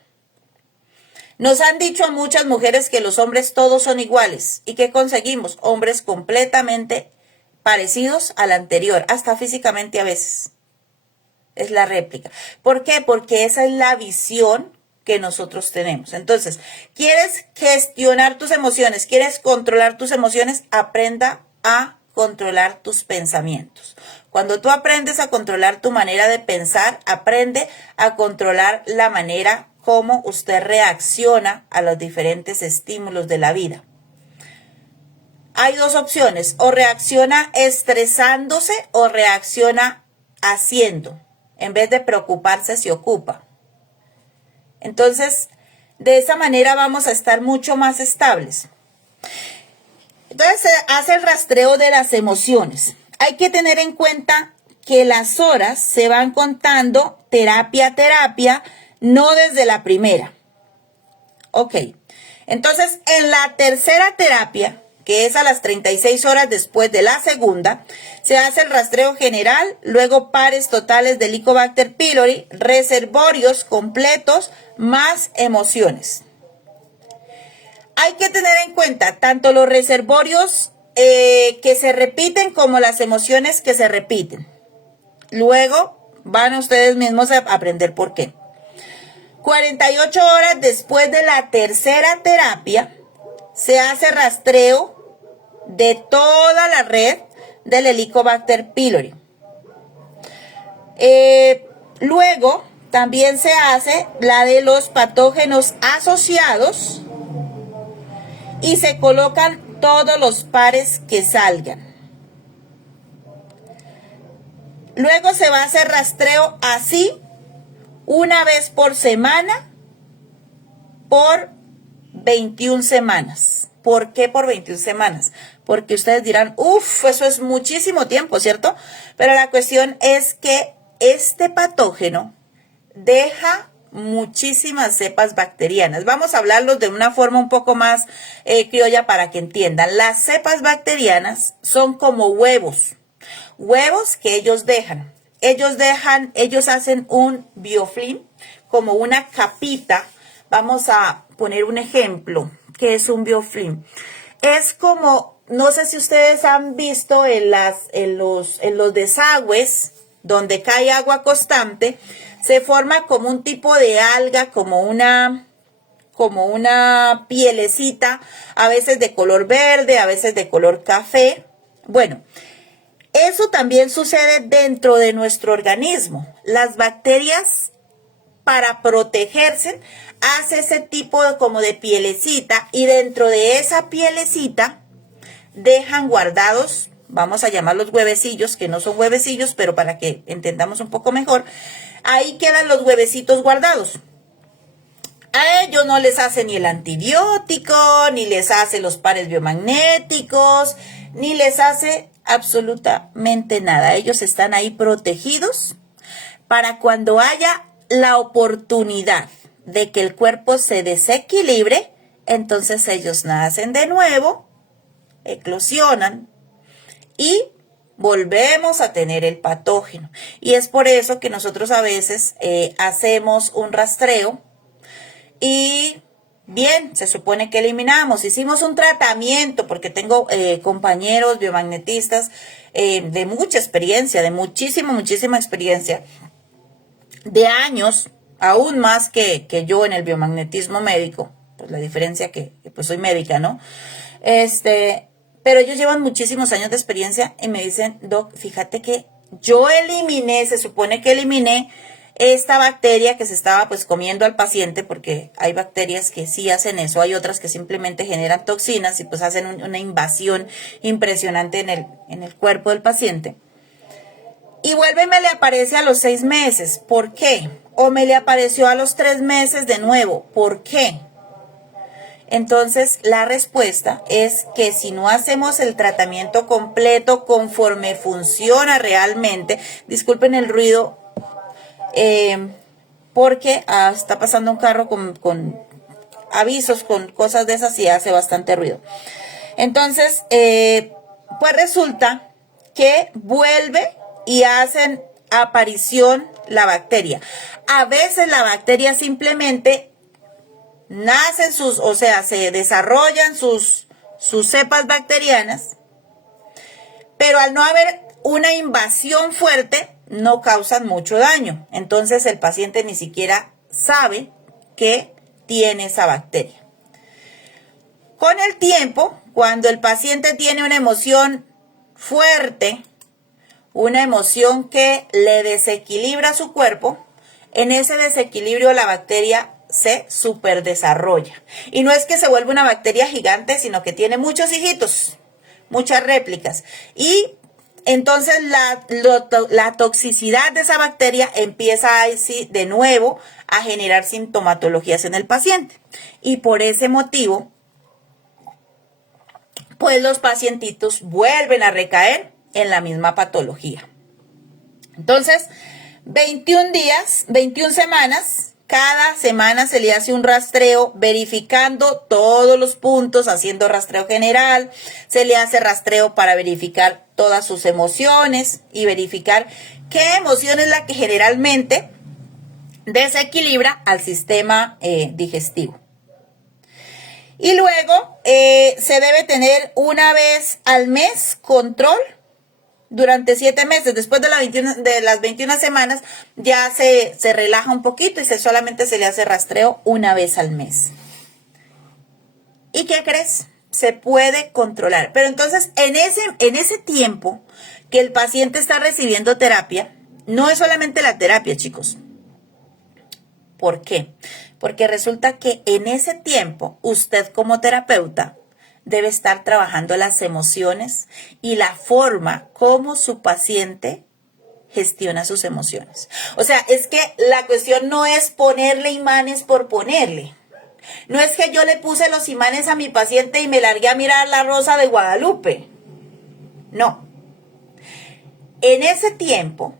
Nos han dicho a muchas mujeres que los hombres todos son iguales. ¿Y qué conseguimos? Hombres completamente parecidos al anterior, hasta físicamente a veces. Es la réplica. ¿Por qué? Porque esa es la visión que nosotros tenemos. Entonces, ¿quieres gestionar tus emociones? ¿Quieres controlar tus emociones? Aprenda a controlar tus pensamientos. Cuando tú aprendes a controlar tu manera de pensar, aprende a controlar la manera como usted reacciona a los diferentes estímulos de la vida. Hay dos opciones, o reacciona estresándose o reacciona haciendo. En vez de preocuparse, se ocupa. Entonces, de esa manera vamos a estar mucho más estables. Entonces, se hace el rastreo de las emociones. Hay que tener en cuenta que las horas se van contando terapia a terapia, no desde la primera. Ok, entonces en la tercera terapia, que es a las 36 horas después de la segunda, se hace el rastreo general, luego pares totales de Helicobacter pylori, reservorios completos, más emociones. Hay que tener en cuenta tanto los reservorios que se repiten como las emociones que se repiten. Luego van ustedes mismos a aprender por qué. 48 horas después de la tercera terapia, se hace rastreo de toda la red del Helicobacter pylori. Luego también se hace la de los patógenos asociados y se colocan todos los pares que salgan. Luego se va a hacer rastreo así una vez por semana por 21 semanas. ¿Por qué por 21 semanas? Porque ustedes dirán, uff, eso es muchísimo tiempo, ¿cierto? Pero la cuestión es que este patógeno deja muchísimas cepas bacterianas. Vamos a hablarlos de una forma un poco más criolla para que entiendan. Las cepas bacterianas son como huevos que ellos dejan. Ellos hacen un biofilm, como una capita. Vamos a poner un ejemplo. ¿Qué es un biofilm? Es como, no sé si ustedes han visto en los desagües donde cae agua constante, se forma como un tipo de alga, como una pielecita, a veces de color verde, a veces de color café. Bueno, eso también sucede dentro de nuestro organismo. Las bacterias, para protegerse, hace ese tipo como de pielecita, y dentro de esa pielecita dejan guardados, vamos a llamarlos huevecillos, que no son huevecillos, pero para que entendamos un poco mejor, ahí quedan los huevecitos guardados. A ellos no les hace ni el antibiótico, ni les hace los pares biomagnéticos, ni les hace absolutamente nada. Ellos están ahí protegidos para cuando haya la oportunidad de que el cuerpo se desequilibre, entonces ellos nacen de nuevo, eclosionan y volvemos a tener el patógeno. Y es por eso que nosotros a veces hacemos un rastreo y bien, se supone que eliminamos, hicimos un tratamiento, porque tengo compañeros biomagnetistas de mucha experiencia, de muchísima experiencia, de años, aún más que yo en el biomagnetismo médico, pues la diferencia que pues soy médica, ¿no? Pero ellos llevan muchísimos años de experiencia y me dicen, Doc, fíjate que yo eliminé, se supone que eliminé esta bacteria que se estaba pues comiendo al paciente, porque hay bacterias que sí hacen eso, hay otras que simplemente generan toxinas y pues hacen una invasión impresionante en el cuerpo del paciente. Y vuelve y me le aparece a los 6 meses. ¿Por qué? O me le apareció a los 3 meses de nuevo. ¿Por qué? Entonces, la respuesta es que si no hacemos el tratamiento completo conforme funciona realmente, disculpen el ruido, porque está pasando un carro con avisos, con cosas de esas y hace bastante ruido. Entonces, pues resulta que vuelve y hacen aparición la bacteria. A veces la bacteria simplemente nacen o sea, se desarrollan sus cepas bacterianas, pero al no haber una invasión fuerte, no causan mucho daño. Entonces el paciente ni siquiera sabe que tiene esa bacteria. Con el tiempo, cuando el paciente tiene una emoción fuerte, una emoción que le desequilibra su cuerpo, en ese desequilibrio la bacteria se superdesarrolla. Y no es que se vuelva una bacteria gigante, sino que tiene muchos hijitos, muchas réplicas. Y entonces la toxicidad de esa bacteria empieza así de nuevo a generar sintomatologías en el paciente. Y por ese motivo, pues los pacientitos vuelven a recaer en la misma patología. Entonces, 21 días, 21 semanas, cada semana se le hace un rastreo verificando todos los puntos, haciendo rastreo general, se le hace rastreo para verificar todas sus emociones y verificar qué emoción es la que generalmente desequilibra al sistema digestivo. Y luego se debe tener una vez al mes control durante 7 meses. Después de las 21 semanas ya se relaja un poquito y solamente se le hace rastreo una vez al mes. ¿Y qué crees? Se puede controlar. Pero entonces en ese tiempo que el paciente está recibiendo terapia, no es solamente la terapia, chicos. ¿Por qué? Porque resulta que en ese tiempo usted como terapeuta debe estar trabajando las emociones y la forma como su paciente gestiona sus emociones. O sea, es que la cuestión no es ponerle imanes por ponerle. No es que yo le puse los imanes a mi paciente y me largué a mirar la Rosa de Guadalupe. No. En ese tiempo,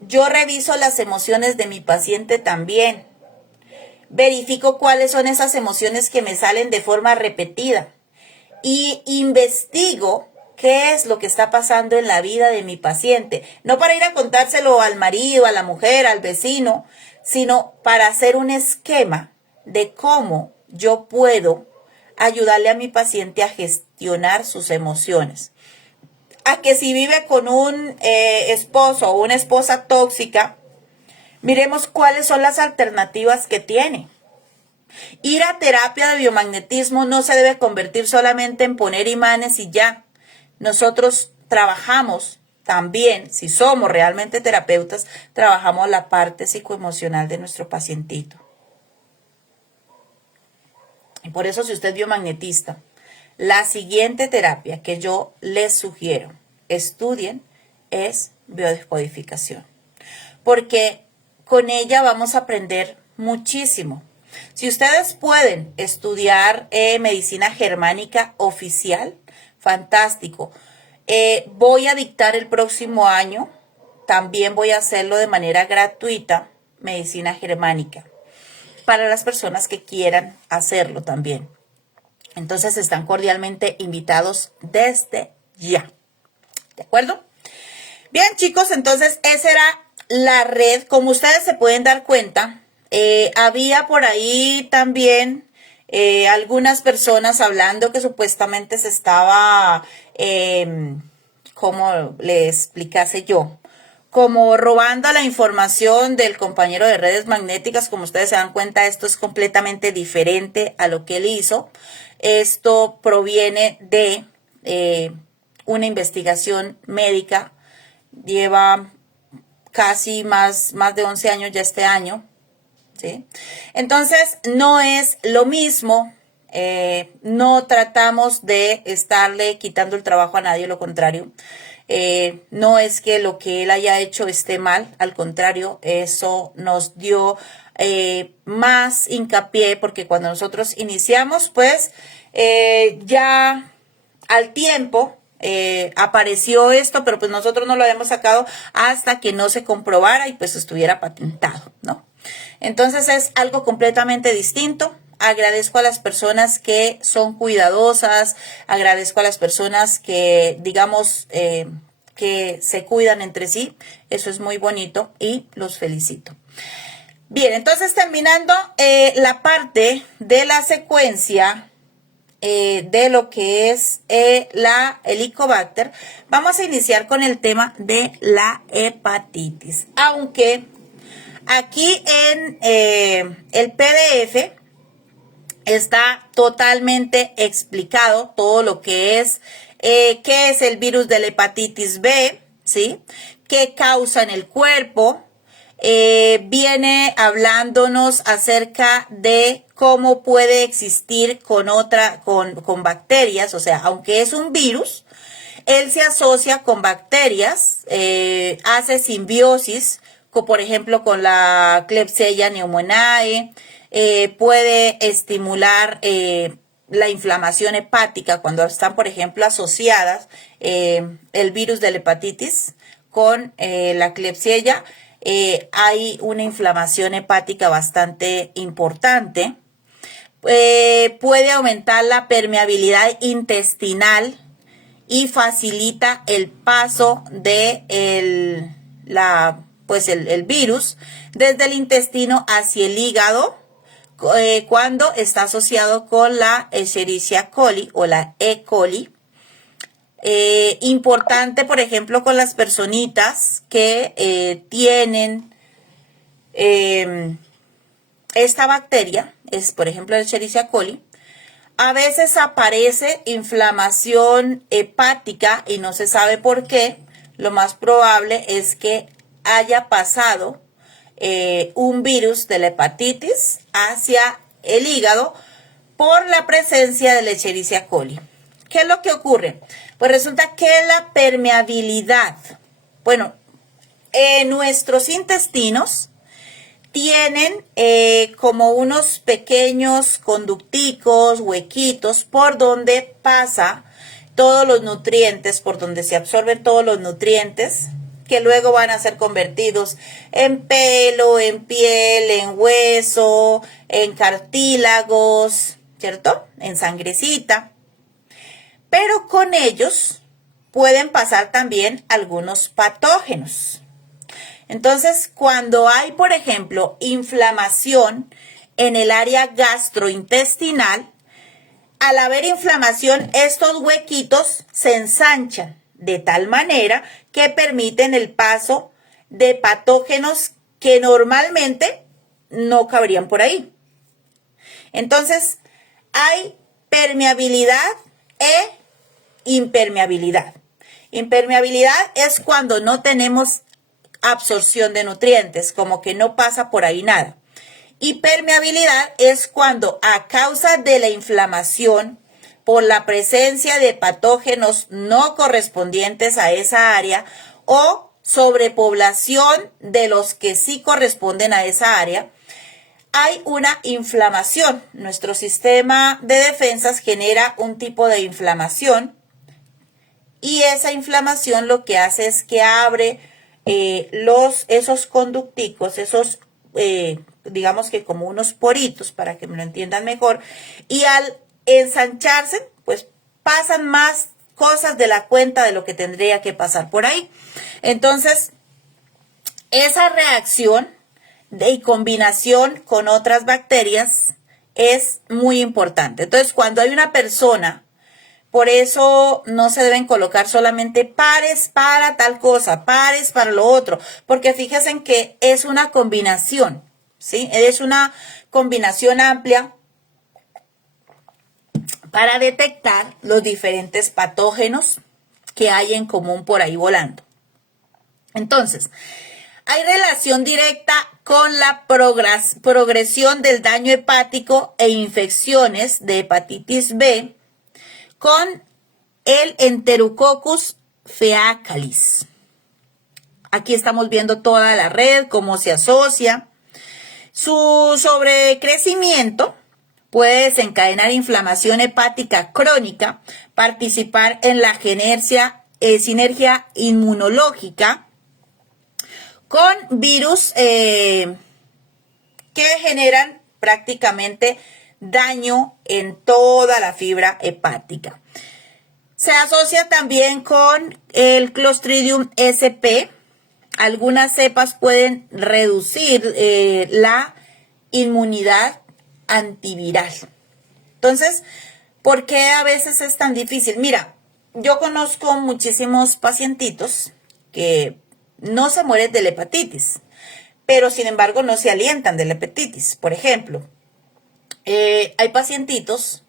yo reviso las emociones de mi paciente también. Verifico cuáles son esas emociones que me salen de forma repetida y investigo qué es lo que está pasando en la vida de mi paciente. No para ir a contárselo al marido, a la mujer, al vecino, sino para hacer un esquema de cómo yo puedo ayudarle a mi paciente a gestionar sus emociones. A que si vive con un esposo o una esposa tóxica, miremos cuáles son las alternativas que tiene. Ir a terapia de biomagnetismo no se debe convertir solamente en poner imanes y ya. Nosotros trabajamos también, si somos realmente terapeutas, trabajamos la parte psicoemocional de nuestro pacientito. Y por eso, si usted es biomagnetista, la siguiente terapia que yo les sugiero, estudien, es biodescodificación. Porque con ella vamos a aprender muchísimo. Si ustedes pueden estudiar medicina germánica oficial, fantástico. Voy a dictar el próximo año, también voy a hacerlo de manera gratuita, medicina germánica. para las personas que quieran hacerlo también. Entonces están cordialmente invitados desde ya. ¿De acuerdo? Bien, chicos, entonces esa era la red. Como ustedes se pueden dar cuenta, había por ahí también algunas personas hablando que supuestamente se estaba, como le explicase yo, como robando la información del compañero de redes magnéticas. Como ustedes se dan cuenta, esto es completamente diferente a lo que él hizo. Esto proviene de una investigación médica. Lleva casi más de 11 años ya este año, ¿sí? Entonces, no es lo mismo. No tratamos de estarle quitando el trabajo a nadie, lo contrario. No es que lo que él haya hecho esté mal, al contrario, eso nos dio más hincapié, porque cuando nosotros iniciamos, pues ya al tiempo apareció esto, pero pues nosotros no lo habíamos sacado hasta que no se comprobara y pues estuviera patentado, ¿no? Entonces es algo completamente distinto. Agradezco a las personas que son cuidadosas, agradezco a las personas que, digamos, que se cuidan entre sí. Eso es muy bonito y los felicito. Bien, entonces terminando la parte de la secuencia de lo que es el Helicobacter, vamos a iniciar con el tema de la hepatitis. Aunque aquí en el PDF está totalmente explicado todo lo que es, qué es el virus de la hepatitis B, ¿sí? ¿Qué causa en el cuerpo? Viene hablándonos acerca de cómo puede existir con bacterias. O sea, aunque es un virus, él se asocia con bacterias, hace simbiosis, por ejemplo, con la Klebsiella pneumoniae, puede estimular la inflamación hepática cuando están, por ejemplo, asociadas el virus de la hepatitis con la Klebsiella. Hay una inflamación hepática bastante importante. Puede aumentar la permeabilidad intestinal y facilita el paso de el virus desde el intestino hacia el hígado cuando está asociado con la Escherichia coli o la E. coli. Importante, por ejemplo, con las personitas que tienen esta bacteria, es por ejemplo el Escherichia coli. A veces aparece inflamación hepática y no se sabe por qué. Lo más probable es que haya pasado un virus de la hepatitis hacia el hígado por la presencia de la Escherichia coli. ¿Qué es lo que ocurre? Pues resulta que la permeabilidad, bueno, nuestros intestinos tienen como unos pequeños conducticos, huequitos, por donde pasa todos los nutrientes, por donde se absorben todos los nutrientes, que luego van a ser convertidos en pelo, en piel, en hueso, en cartílagos, ¿cierto? En sangrecita. Pero con ellos pueden pasar también algunos patógenos. Entonces, cuando hay, por ejemplo, inflamación en el área gastrointestinal, al haber inflamación, estos huequitos se ensanchan de tal manera que permiten el paso de patógenos que normalmente no cabrían por ahí. Entonces, hay permeabilidad e impermeabilidad. Impermeabilidad es cuando no tenemos absorción de nutrientes, como que no pasa por ahí nada. Y permeabilidad es cuando a causa de la inflamación por la presencia de patógenos no correspondientes a esa área o sobrepoblación de los que sí corresponden a esa área, hay una inflamación. Nuestro sistema de defensas genera un tipo de inflamación y esa inflamación lo que hace es que abre esos conducticos, esos digamos que como unos poritos, para que me lo entiendan mejor, y al ensancharse, pues pasan más cosas de la cuenta de lo que tendría que pasar por ahí. Entonces, esa reacción y combinación con otras bacterias es muy importante. Entonces, cuando hay una persona, por eso no se deben colocar solamente pares para tal cosa, pares para lo otro, porque fíjense que es una combinación, ¿sí? Es una combinación amplia para detectar los diferentes patógenos que hay en común por ahí volando. Entonces, hay relación directa con la progresión del daño hepático e infecciones de hepatitis B con el Enterococcus fecalis. Aquí estamos viendo toda la red, cómo se asocia. Su sobrecrecimiento puede desencadenar inflamación hepática crónica, participar en la sinergia inmunológica con virus que generan prácticamente daño en toda la fibra hepática. Se asocia también con el Clostridium SP. Algunas cepas pueden reducir la inmunidad antiviral. Entonces, ¿por qué a veces es tan difícil? Mira, yo conozco muchísimos pacientitos que no se mueren de la hepatitis, pero sin embargo no se alientan de la hepatitis. Por ejemplo, hay pacientitos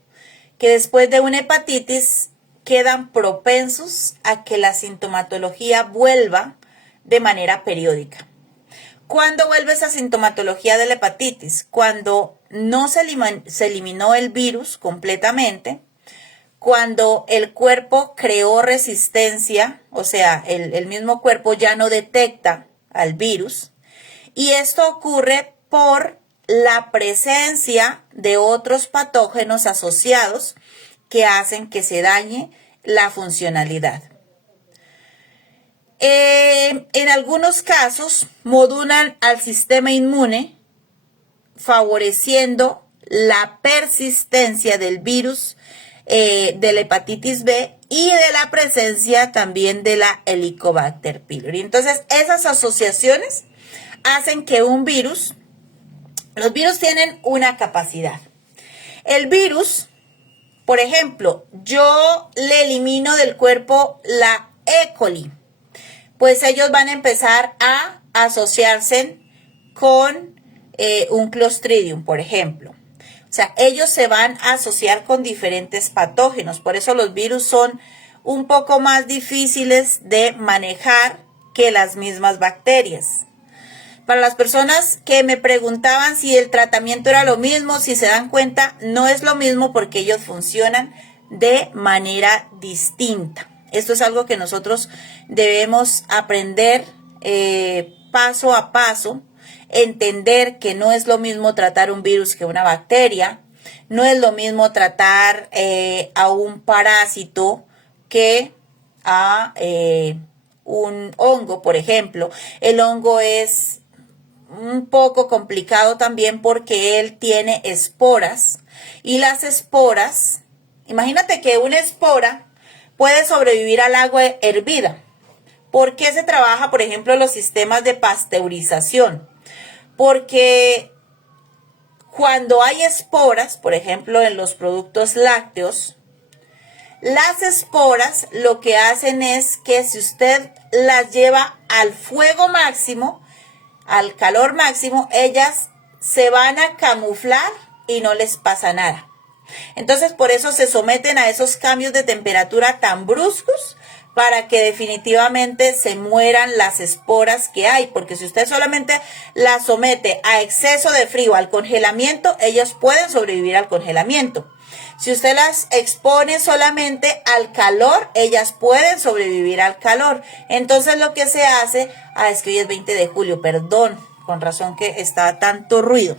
que después de una hepatitis quedan propensos a que la sintomatología vuelva de manera periódica. ¿Cuándo vuelve esa sintomatología de la hepatitis? Cuando no se eliminó el virus completamente, cuando el cuerpo creó resistencia, o sea, el mismo cuerpo ya no detecta al virus, y esto ocurre por la presencia de otros patógenos asociados que hacen que se dañe la funcionalidad. En algunos casos modulan al sistema inmune, favoreciendo la persistencia del virus de la hepatitis B y de la presencia también de la Helicobacter pylori. Entonces, esas asociaciones hacen que los virus tienen una capacidad. El virus, por ejemplo, yo le elimino del cuerpo la E. coli, pues ellos van a empezar a asociarse con un Clostridium, por ejemplo. O sea, ellos se van a asociar con diferentes patógenos. Por eso los virus son un poco más difíciles de manejar que las mismas bacterias. Para las personas que me preguntaban si el tratamiento era lo mismo, si se dan cuenta, no es lo mismo porque ellos funcionan de manera distinta. Esto es algo que nosotros debemos aprender paso a paso, entender que no es lo mismo tratar un virus que una bacteria, no es lo mismo tratar a un parásito que a un hongo, por ejemplo. El hongo es un poco complicado también porque él tiene esporas y las esporas, imagínate que una espora puede sobrevivir al agua hervida. ¿Por qué se trabaja, por ejemplo, los sistemas de pasteurización? Porque cuando hay esporas, por ejemplo, en los productos lácteos, las esporas lo que hacen es que si usted las lleva al fuego máximo, al calor máximo, ellas se van a camuflar y no les pasa nada. Entonces, por eso se someten a esos cambios de temperatura tan bruscos para que definitivamente se mueran las esporas que hay, porque si usted solamente las somete a exceso de frío, al congelamiento, ellas pueden sobrevivir al congelamiento. Si usted las expone solamente al calor, ellas pueden sobrevivir al calor. Entonces lo que se hace, es que hoy es 20 de julio, perdón, con razón que está tanto ruido.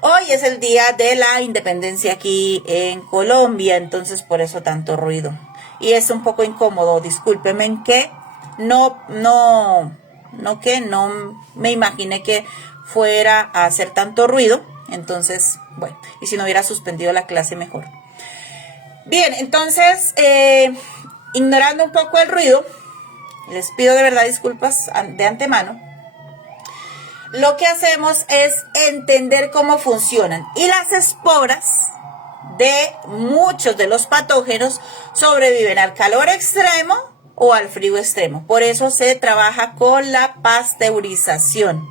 Hoy es el día de la independencia aquí en Colombia, entonces por eso tanto ruido. Y es un poco incómodo, discúlpenme que no me imaginé que fuera a hacer tanto ruido. Entonces, bueno, y si no hubiera suspendido la clase mejor. Bien, entonces, ignorando un poco el ruido, les pido de verdad disculpas de antemano. Lo que hacemos es entender cómo funcionan. Y las esporas de muchos de los patógenos sobreviven al calor extremo o al frío extremo. Por eso se trabaja con la pasteurización.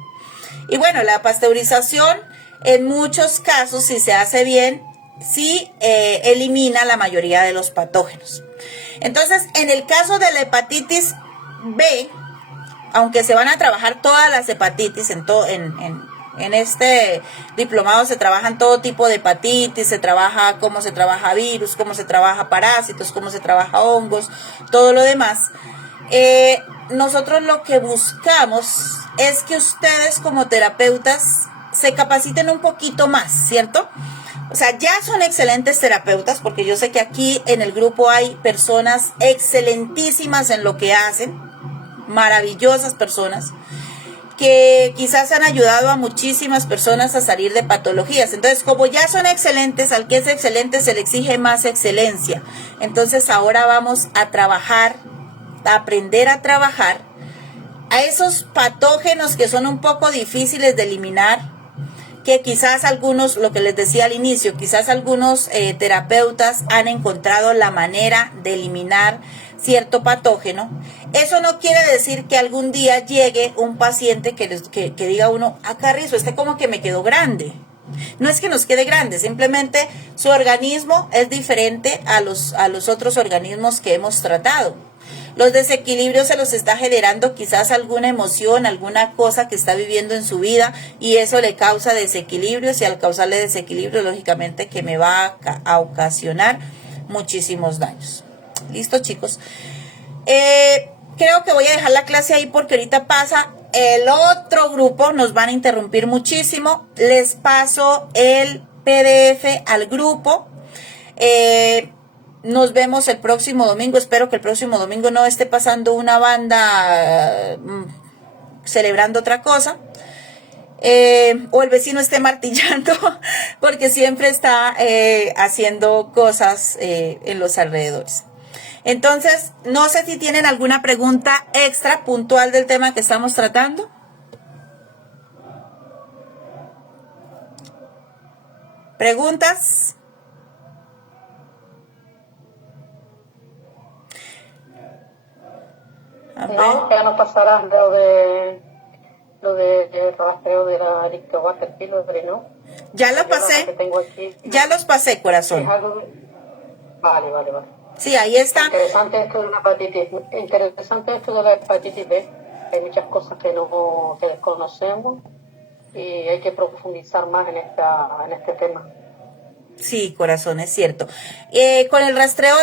Y bueno, la pasteurización en muchos casos, si se hace bien, sí elimina la mayoría de los patógenos. Entonces, en el caso de la hepatitis B, aunque se van a trabajar todas las hepatitis, en este diplomado se trabajan todo tipo de hepatitis, se trabaja cómo se trabaja virus, cómo se trabaja parásitos, cómo se trabaja hongos, todo lo demás. Nosotros lo que buscamos es que ustedes como terapeutas se capaciten un poquito más, ¿cierto? O sea, ya son excelentes terapeutas, porque yo sé que aquí en el grupo hay personas excelentísimas en lo que hacen, maravillosas personas, que quizás han ayudado a muchísimas personas a salir de patologías. Entonces, como ya son excelentes, al que es excelente se le exige más excelencia. Entonces, ahora vamos a trabajar, a aprender a trabajar a esos patógenos que son un poco difíciles de eliminar, que quizás algunos, lo que les decía al inicio, quizás algunos terapeutas han encontrado la manera de eliminar cierto patógeno. Eso no quiere decir que algún día llegue un paciente que diga uno, Carrizo, este como que me quedó grande. No es que nos quede grande, simplemente su organismo es diferente a los otros organismos que hemos tratado. Los desequilibrios se los está generando quizás alguna emoción, alguna cosa que está viviendo en su vida, y eso le causa desequilibrios, y al causarle desequilibrio, lógicamente que me va a ocasionar muchísimos daños. ¿Listo, chicos? Creo que voy a dejar la clase ahí porque ahorita pasa el otro grupo, nos van a interrumpir muchísimo. Les paso el PDF al grupo. Nos vemos el próximo domingo. Espero que el próximo domingo no esté pasando una banda celebrando otra cosa. O el vecino esté martillando, porque siempre está haciendo cosas en los alrededores. Entonces, no sé si tienen alguna pregunta extra puntual del tema que estamos tratando. ¿Preguntas? No, ya no pasarás lo de rastreo de la Helicobacter pylori, ¿no? Ya lo pasé. Ya los pasé, corazón. Vale. Sí, ahí está. Interesante esto de la hepatitis B. Hay muchas cosas que desconocemos y hay que profundizar más en este tema. Sí, corazón, es cierto. Con el rastreo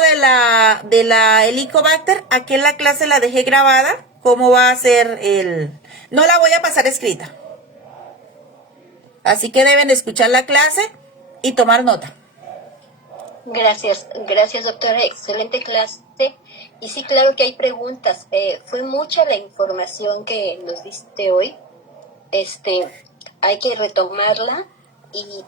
de la Helicobacter, aquí en la clase la dejé grabada. ¿Cómo va a ser No la voy a pasar escrita. Así que deben escuchar la clase y tomar nota. Gracias, doctora, excelente clase. Y sí, claro que hay preguntas. Fue mucha la información que nos diste hoy. Hay que retomarla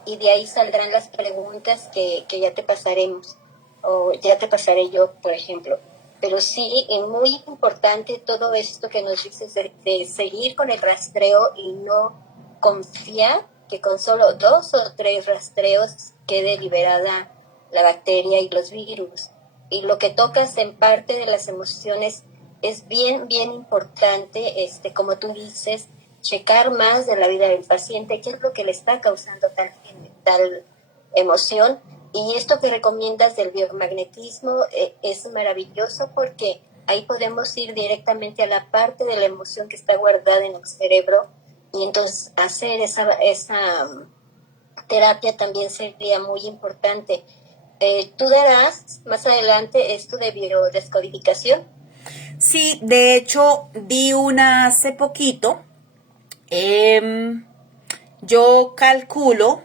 y de ahí saldrán las preguntas que ya te pasaremos, o ya te pasaré yo, por ejemplo. Pero sí, es muy importante todo esto que nos dices de seguir con el rastreo y no confiar que con solo 2 o 3 rastreos quede liberada la bacteria y los virus. Y lo que tocas en parte de las emociones es bien importante, como tú dices, checar más de la vida del paciente, qué es lo que le está causando tal emoción. Y esto que recomiendas del biomagnetismo es maravilloso, porque ahí podemos ir directamente a la parte de la emoción que está guardada en el cerebro, y entonces hacer esa terapia también sería muy importante. ¿Tú darás más adelante esto de biodescodificación? Sí, de hecho di una hace poquito. Yo calculo,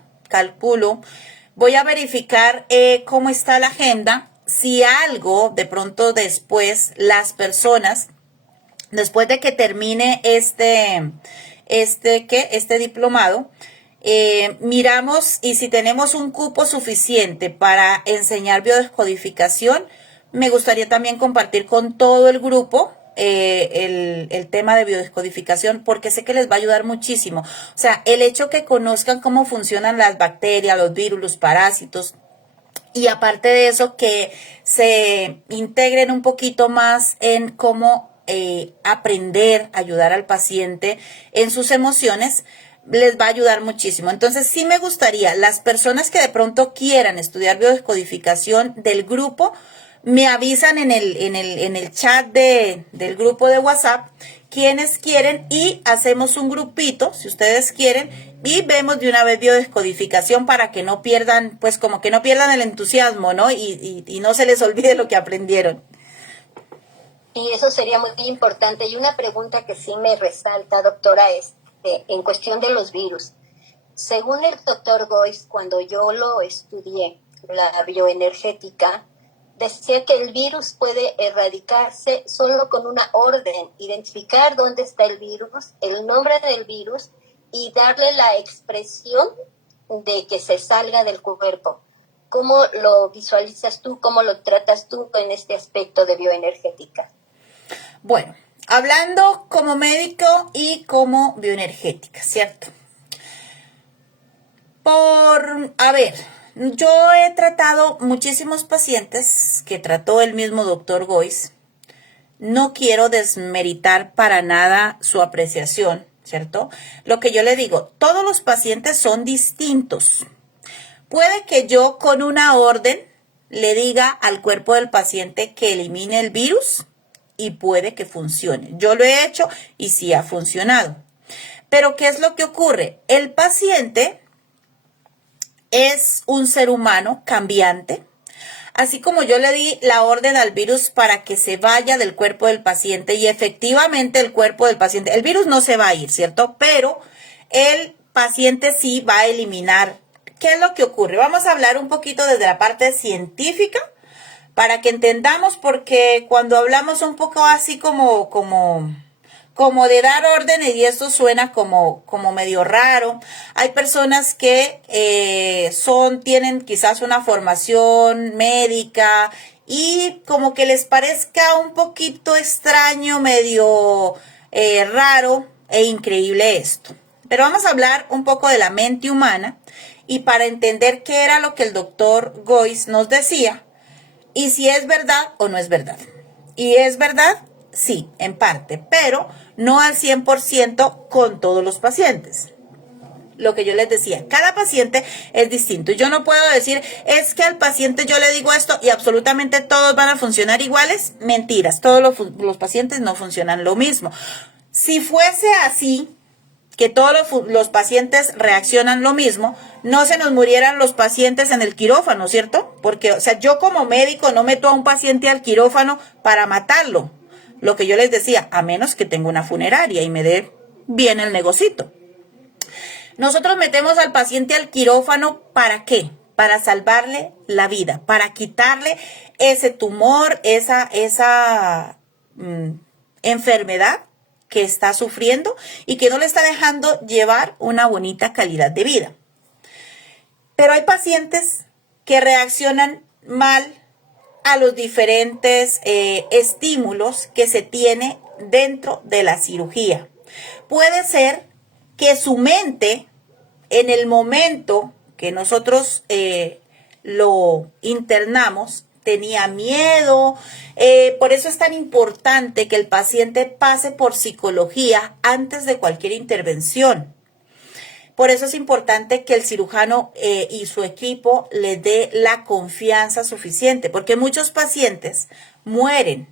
voy a verificar cómo está la agenda, si algo de pronto después las personas, después de que termine este diplomado. Miramos y si tenemos un cupo suficiente para enseñar biodescodificación, me gustaría también compartir con todo el grupo el tema de biodescodificación, porque sé que les va a ayudar muchísimo. O sea, el hecho que conozcan cómo funcionan las bacterias, los virus, los parásitos, y aparte de eso, que se integren un poquito más en cómo aprender a ayudar al paciente en sus emociones, les va a ayudar muchísimo. Entonces, sí me gustaría, las personas que de pronto quieran estudiar biodescodificación del grupo, me avisan en el chat del grupo de WhatsApp quienes quieren y hacemos un grupito, si ustedes quieren, y vemos de una vez biodescodificación para que no pierdan, pues como que no pierdan el entusiasmo, ¿no? Y no se les olvide lo que aprendieron. Y eso sería muy importante. Y una pregunta que sí me resalta, doctora, es en cuestión de los virus. Según el doctor Goiz, cuando yo lo estudié, la bioenergética, decía que el virus puede erradicarse solo con una orden, identificar dónde está el virus, el nombre del virus y darle la expresión de que se salga del cuerpo. ¿Cómo lo visualizas tú? ¿Cómo lo tratas tú en este aspecto de bioenergética? Bueno, hablando como médico y como bioenergética, ¿cierto? Yo he tratado muchísimos pacientes que trató el mismo doctor Goiz. No quiero desmeritar para nada su apreciación, ¿cierto? Lo que yo le digo, todos los pacientes son distintos. Puede que yo con una orden le diga al cuerpo del paciente que elimine el virus y puede que funcione. Yo lo he hecho y sí ha funcionado. Pero ¿qué es lo que ocurre? El paciente es un ser humano cambiante. Así como yo le di la orden al virus para que se vaya del cuerpo del paciente y efectivamente el cuerpo del paciente, el virus no se va a ir, ¿cierto? Pero el paciente sí va a eliminar. ¿Qué es lo que ocurre? Vamos a hablar un poquito desde la parte científica para que entendamos, porque cuando hablamos un poco así como de dar órdenes y esto suena como medio raro. Hay personas que tienen quizás una formación médica y como que les parezca un poquito extraño, medio raro e increíble esto. Pero vamos a hablar un poco de la mente humana y para entender qué era lo que el doctor Goiz nos decía y si es verdad o no es verdad. Y es verdad, sí, en parte, pero no al 100% con todos los pacientes. Lo que yo les decía, cada paciente es distinto. Yo no puedo decir, es que al paciente yo le digo esto y absolutamente todos van a funcionar iguales. Mentiras, todos los pacientes no funcionan lo mismo. Si fuese así, que todos los pacientes reaccionan lo mismo, no se nos murieran los pacientes en el quirófano, ¿cierto? Porque, o sea, yo como médico no meto a un paciente al quirófano para matarlo. Lo que yo les decía, a menos que tenga una funeraria y me dé bien el negocito. Nosotros metemos al paciente al quirófano, ¿para qué? Para salvarle la vida, para quitarle ese tumor, esa enfermedad que está sufriendo y que no le está dejando llevar una bonita calidad de vida. Pero hay pacientes que reaccionan mal a los diferentes estímulos que se tiene dentro de la cirugía. Puede ser que su mente, en el momento que nosotros lo internamos, tenía miedo. Por eso es tan importante que el paciente pase por psicología antes de cualquier intervención. Por eso es importante que el cirujano y su equipo le dé la confianza suficiente, porque muchos pacientes mueren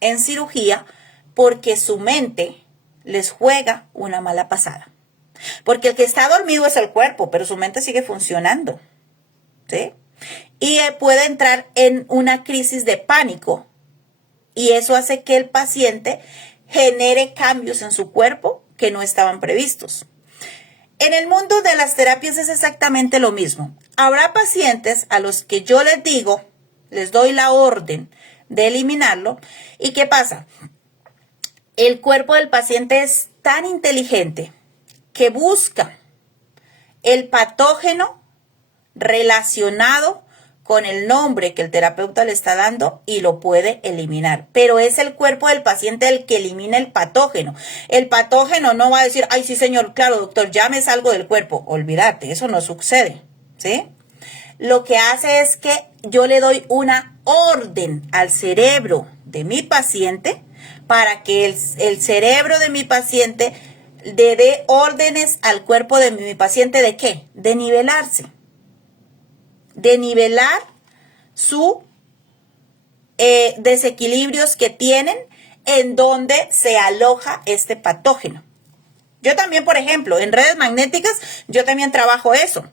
en cirugía porque su mente les juega una mala pasada. Porque el que está dormido es el cuerpo, pero su mente sigue funcionando, ¿sí? Y puede entrar en una crisis de pánico y eso hace que el paciente genere cambios en su cuerpo que no estaban previstos. En el mundo de las terapias es exactamente lo mismo. Habrá pacientes a los que yo les doy la orden de eliminarlo. ¿Y qué pasa? El cuerpo del paciente es tan inteligente que busca el patógeno relacionado con el nombre que el terapeuta le está dando y lo puede eliminar. Pero es el cuerpo del paciente el que elimina el patógeno. El patógeno no va a decir, ay, sí, señor, claro, doctor, ya me salgo del cuerpo. Olvídate, eso no sucede, ¿sí? Lo que hace es que yo le doy una orden al cerebro de mi paciente para que el cerebro de mi paciente le dé órdenes al cuerpo de mi paciente ¿de qué? De nivelarse. De nivelar su desequilibrios que tienen en donde se aloja este patógeno. Yo también, por ejemplo, en redes magnéticas, yo también trabajo eso.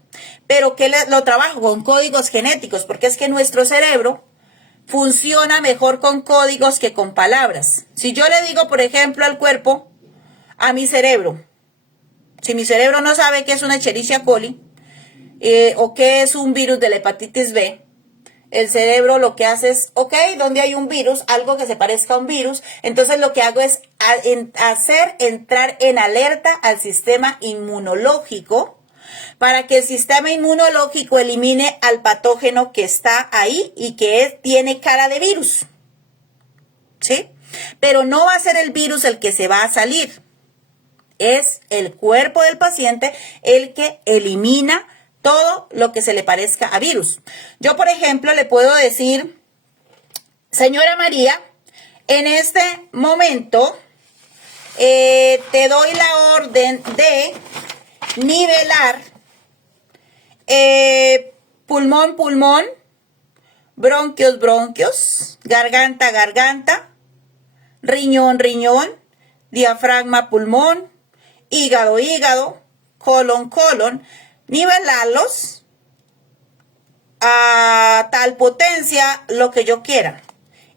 Pero ¿qué lo trabajo? Con códigos genéticos, porque es que nuestro cerebro funciona mejor con códigos que con palabras. Si yo le digo, por ejemplo, al cuerpo, a mi cerebro, si mi cerebro no sabe qué es una Escherichia coli, o qué es un virus de la hepatitis B, el cerebro lo que hace es, ok, donde hay un virus, algo que se parezca a un virus, entonces lo que hago es hacer entrar en alerta al sistema inmunológico para que el sistema inmunológico elimine al patógeno que está ahí y que tiene cara de virus, ¿sí? Pero no va a ser el virus el que se va a salir, es el cuerpo del paciente el que elimina todo lo que se le parezca a virus. Yo, por ejemplo, le puedo decir, señora María, en este momento te doy la orden de nivelar pulmón, pulmón, bronquios, bronquios, garganta, garganta, riñón, riñón, diafragma, pulmón, hígado, hígado, colon, colon, nivelarlos a tal potencia, lo que yo quiera.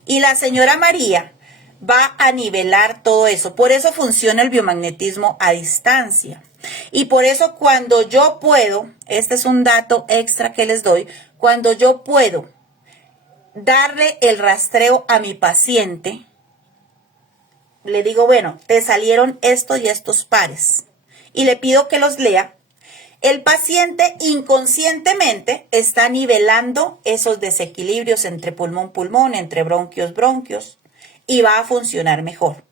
Y la señora María va a nivelar todo eso. Por eso funciona el biomagnetismo a distancia. Y por eso cuando yo puedo, este es un dato extra que les doy, cuando yo puedo darle el rastreo a mi paciente, le digo, bueno, te salieron estos y estos pares. Y le pido que los lea. El paciente inconscientemente está nivelando esos desequilibrios entre pulmón, pulmón, entre bronquios, bronquios, y va a funcionar mejor.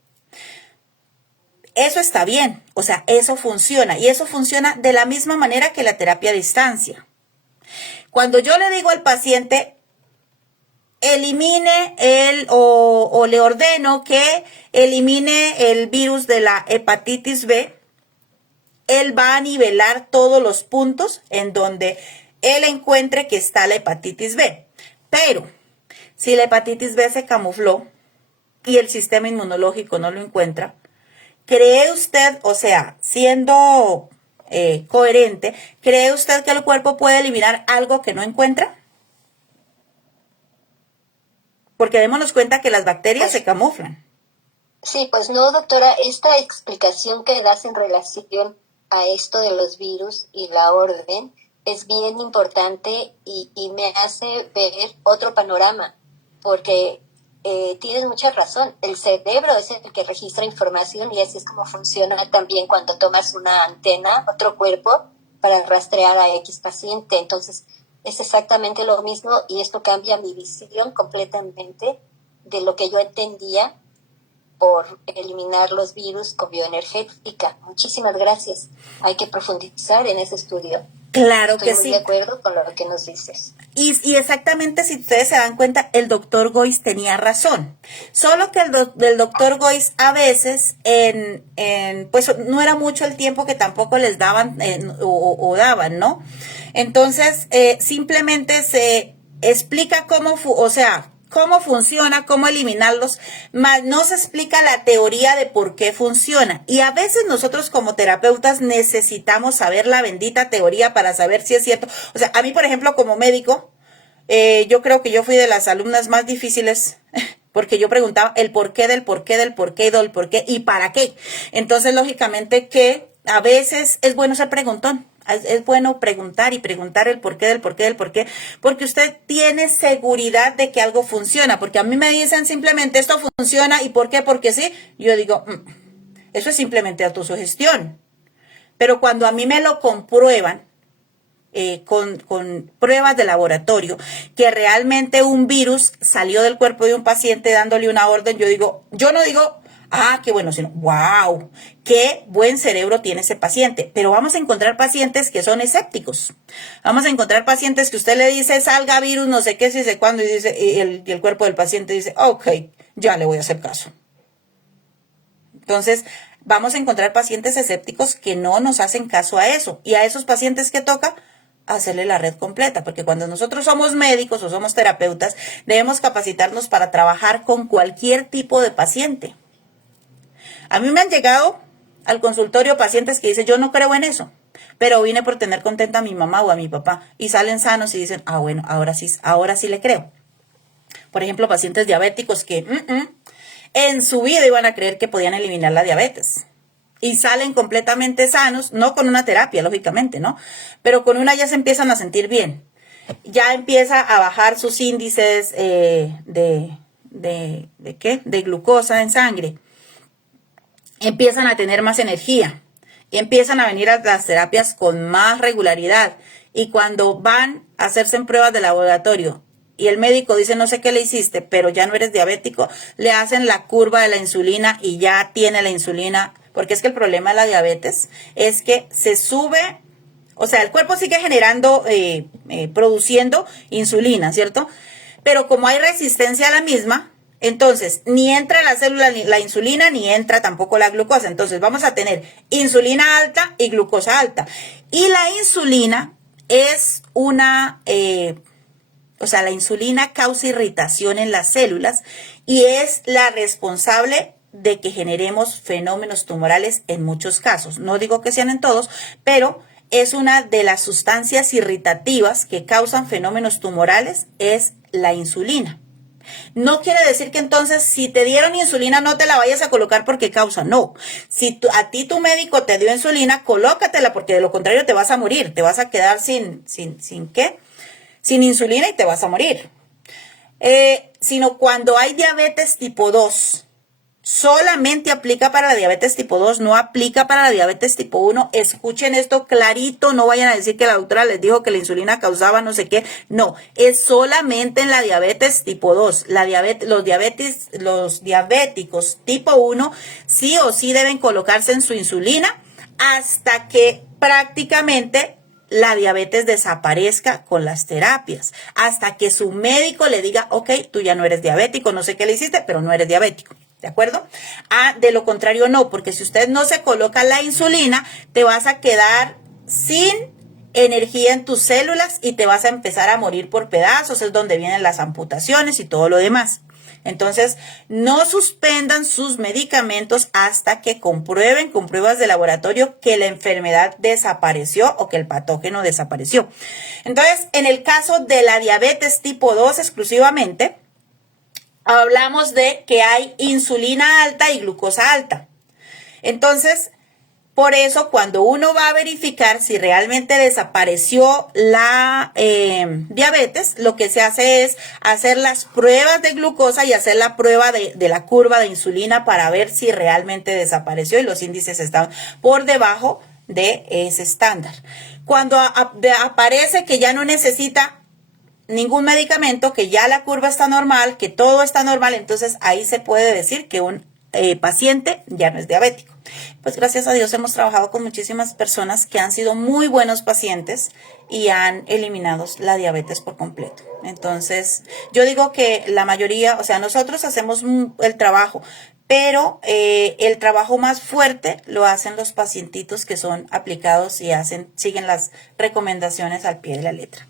Eso está bien, o sea, eso funciona, y eso funciona de la misma manera que la terapia a distancia. Cuando yo le digo al paciente, elimine o le ordeno que elimine el virus de la hepatitis B, él va a nivelar todos los puntos en donde él encuentre que está la hepatitis B. Pero si la hepatitis B se camufló y el sistema inmunológico no lo encuentra, ¿cree usted, o sea, siendo coherente, cree usted que el cuerpo puede eliminar algo que no encuentra? Porque démonos cuenta que las bacterias se camuflan. Sí, pues no, doctora, esta explicación que das en relación a esto de los virus y la orden es bien importante y me hace ver otro panorama, porque tienes mucha razón, el cerebro es el que registra información y así es como funciona también cuando tomas una antena, otro cuerpo, para rastrear a X paciente. Entonces es exactamente lo mismo y esto cambia mi visión completamente de lo que yo entendía por eliminar los virus con bioenergética. Muchísimas gracias. Hay que profundizar en ese estudio. Claro que sí. Estoy muy de acuerdo con lo que nos dices. Y exactamente, si ustedes se dan cuenta, el doctor Goiz tenía razón. Solo que el doctor Goiz a veces, pues no era mucho el tiempo que tampoco les daban o daban, ¿no? Entonces, simplemente se explica cómo funciona, cómo eliminarlos, más no se explica la teoría de por qué funciona. Y a veces nosotros como terapeutas necesitamos saber la bendita teoría para saber si es cierto. O sea, a mí, por ejemplo, como médico, yo creo que yo fui de las alumnas más difíciles porque yo preguntaba el porqué del porqué del porqué del porqué y para qué. Entonces, lógicamente que a veces es bueno ser preguntón. Es bueno preguntar y preguntar el porqué del porqué del porqué, porque usted tiene seguridad de que algo funciona, porque a mí me dicen simplemente esto funciona y por qué, porque sí, yo digo, eso es simplemente autosugestión, Pero cuando a mí me lo comprueban, con pruebas de laboratorio, que realmente un virus salió del cuerpo de un paciente dándole una orden, yo no digo, ah, qué bueno, sino, wow, qué buen cerebro tiene ese paciente. Pero vamos a encontrar pacientes que son escépticos. Vamos a encontrar pacientes que usted le dice, salga virus, no sé qué, si sé cuándo, y dice, y el cuerpo del paciente dice, ok, ya le voy a hacer caso. Entonces, vamos a encontrar pacientes escépticos que no nos hacen caso a eso. Y a esos pacientes que toca hacerle la red completa, porque cuando nosotros somos médicos o somos terapeutas, debemos capacitarnos para trabajar con cualquier tipo de paciente. A mí me han llegado al consultorio pacientes que dicen, yo no creo en eso, pero vine por tener contenta a mi mamá o a mi papá, y salen sanos y dicen, ah, bueno, ahora sí le creo. Por ejemplo, pacientes diabéticos que en su vida iban a creer que podían eliminar la diabetes. Y salen completamente sanos, no con una terapia, lógicamente, ¿no? Pero con una ya se empiezan a sentir bien. Ya empieza a bajar sus índices de glucosa en sangre. Empiezan a tener más energía. Empiezan a venir a las terapias con más regularidad. Y cuando van a hacerse en pruebas de laboratorio y el médico dice, no sé qué le hiciste, pero ya no eres diabético, le hacen la curva de la insulina y ya tiene la insulina. Porque es que el problema de la diabetes es que se sube, o sea, el cuerpo sigue generando, produciendo insulina, ¿cierto? Pero como hay resistencia a la misma, entonces ni entra la célula la insulina, ni entra tampoco la glucosa. Entonces vamos a tener insulina alta y glucosa alta. Y la insulina es la insulina causa irritación en las células y es la responsable de que generemos fenómenos tumorales en muchos casos. No digo que sean en todos, pero es una de las sustancias irritativas que causan fenómenos tumorales, es la insulina. No quiere decir que entonces si te dieron insulina no te la vayas a colocar porque causa, no. Si a ti tu médico te dio insulina, colócatela porque de lo contrario te vas a morir, te vas a quedar sin ¿qué? Sin insulina y te vas a morir. Sino cuando hay diabetes tipo 2, solamente aplica para la diabetes tipo 2, no aplica para la diabetes tipo 1. Escuchen esto clarito, no vayan a decir que la doctora les dijo que la insulina causaba no sé qué. No, es solamente en la diabetes tipo 2. Los diabéticos tipo 1 sí o sí deben colocarse en su insulina hasta que prácticamente la diabetes desaparezca con las terapias, hasta que su médico le diga, ok, tú ya no eres diabético, no sé qué le hiciste, pero no eres diabético. ¿De acuerdo? De lo contrario no, porque si usted no se coloca la insulina, te vas a quedar sin energía en tus células y te vas a empezar a morir por pedazos, es donde vienen las amputaciones y todo lo demás. Entonces, no suspendan sus medicamentos hasta que comprueben con pruebas de laboratorio que la enfermedad desapareció o que el patógeno desapareció. Entonces, en el caso de la diabetes tipo 2 exclusivamente, hablamos de que hay insulina alta y glucosa alta. Entonces, por eso cuando uno va a verificar si realmente desapareció la diabetes, lo que se hace es hacer las pruebas de glucosa y hacer la prueba de la curva de insulina para ver si realmente desapareció y los índices están por debajo de ese estándar. Cuando aparece que ya no necesita ningún medicamento, que ya la curva está normal, que todo está normal, entonces ahí se puede decir que un paciente ya no es diabético. Pues gracias a Dios hemos trabajado con muchísimas personas que han sido muy buenos pacientes y han eliminado la diabetes por completo. Entonces, yo digo que la mayoría, o sea, nosotros hacemos el trabajo, pero el trabajo más fuerte lo hacen los pacientitos que son aplicados y siguen las recomendaciones al pie de la letra.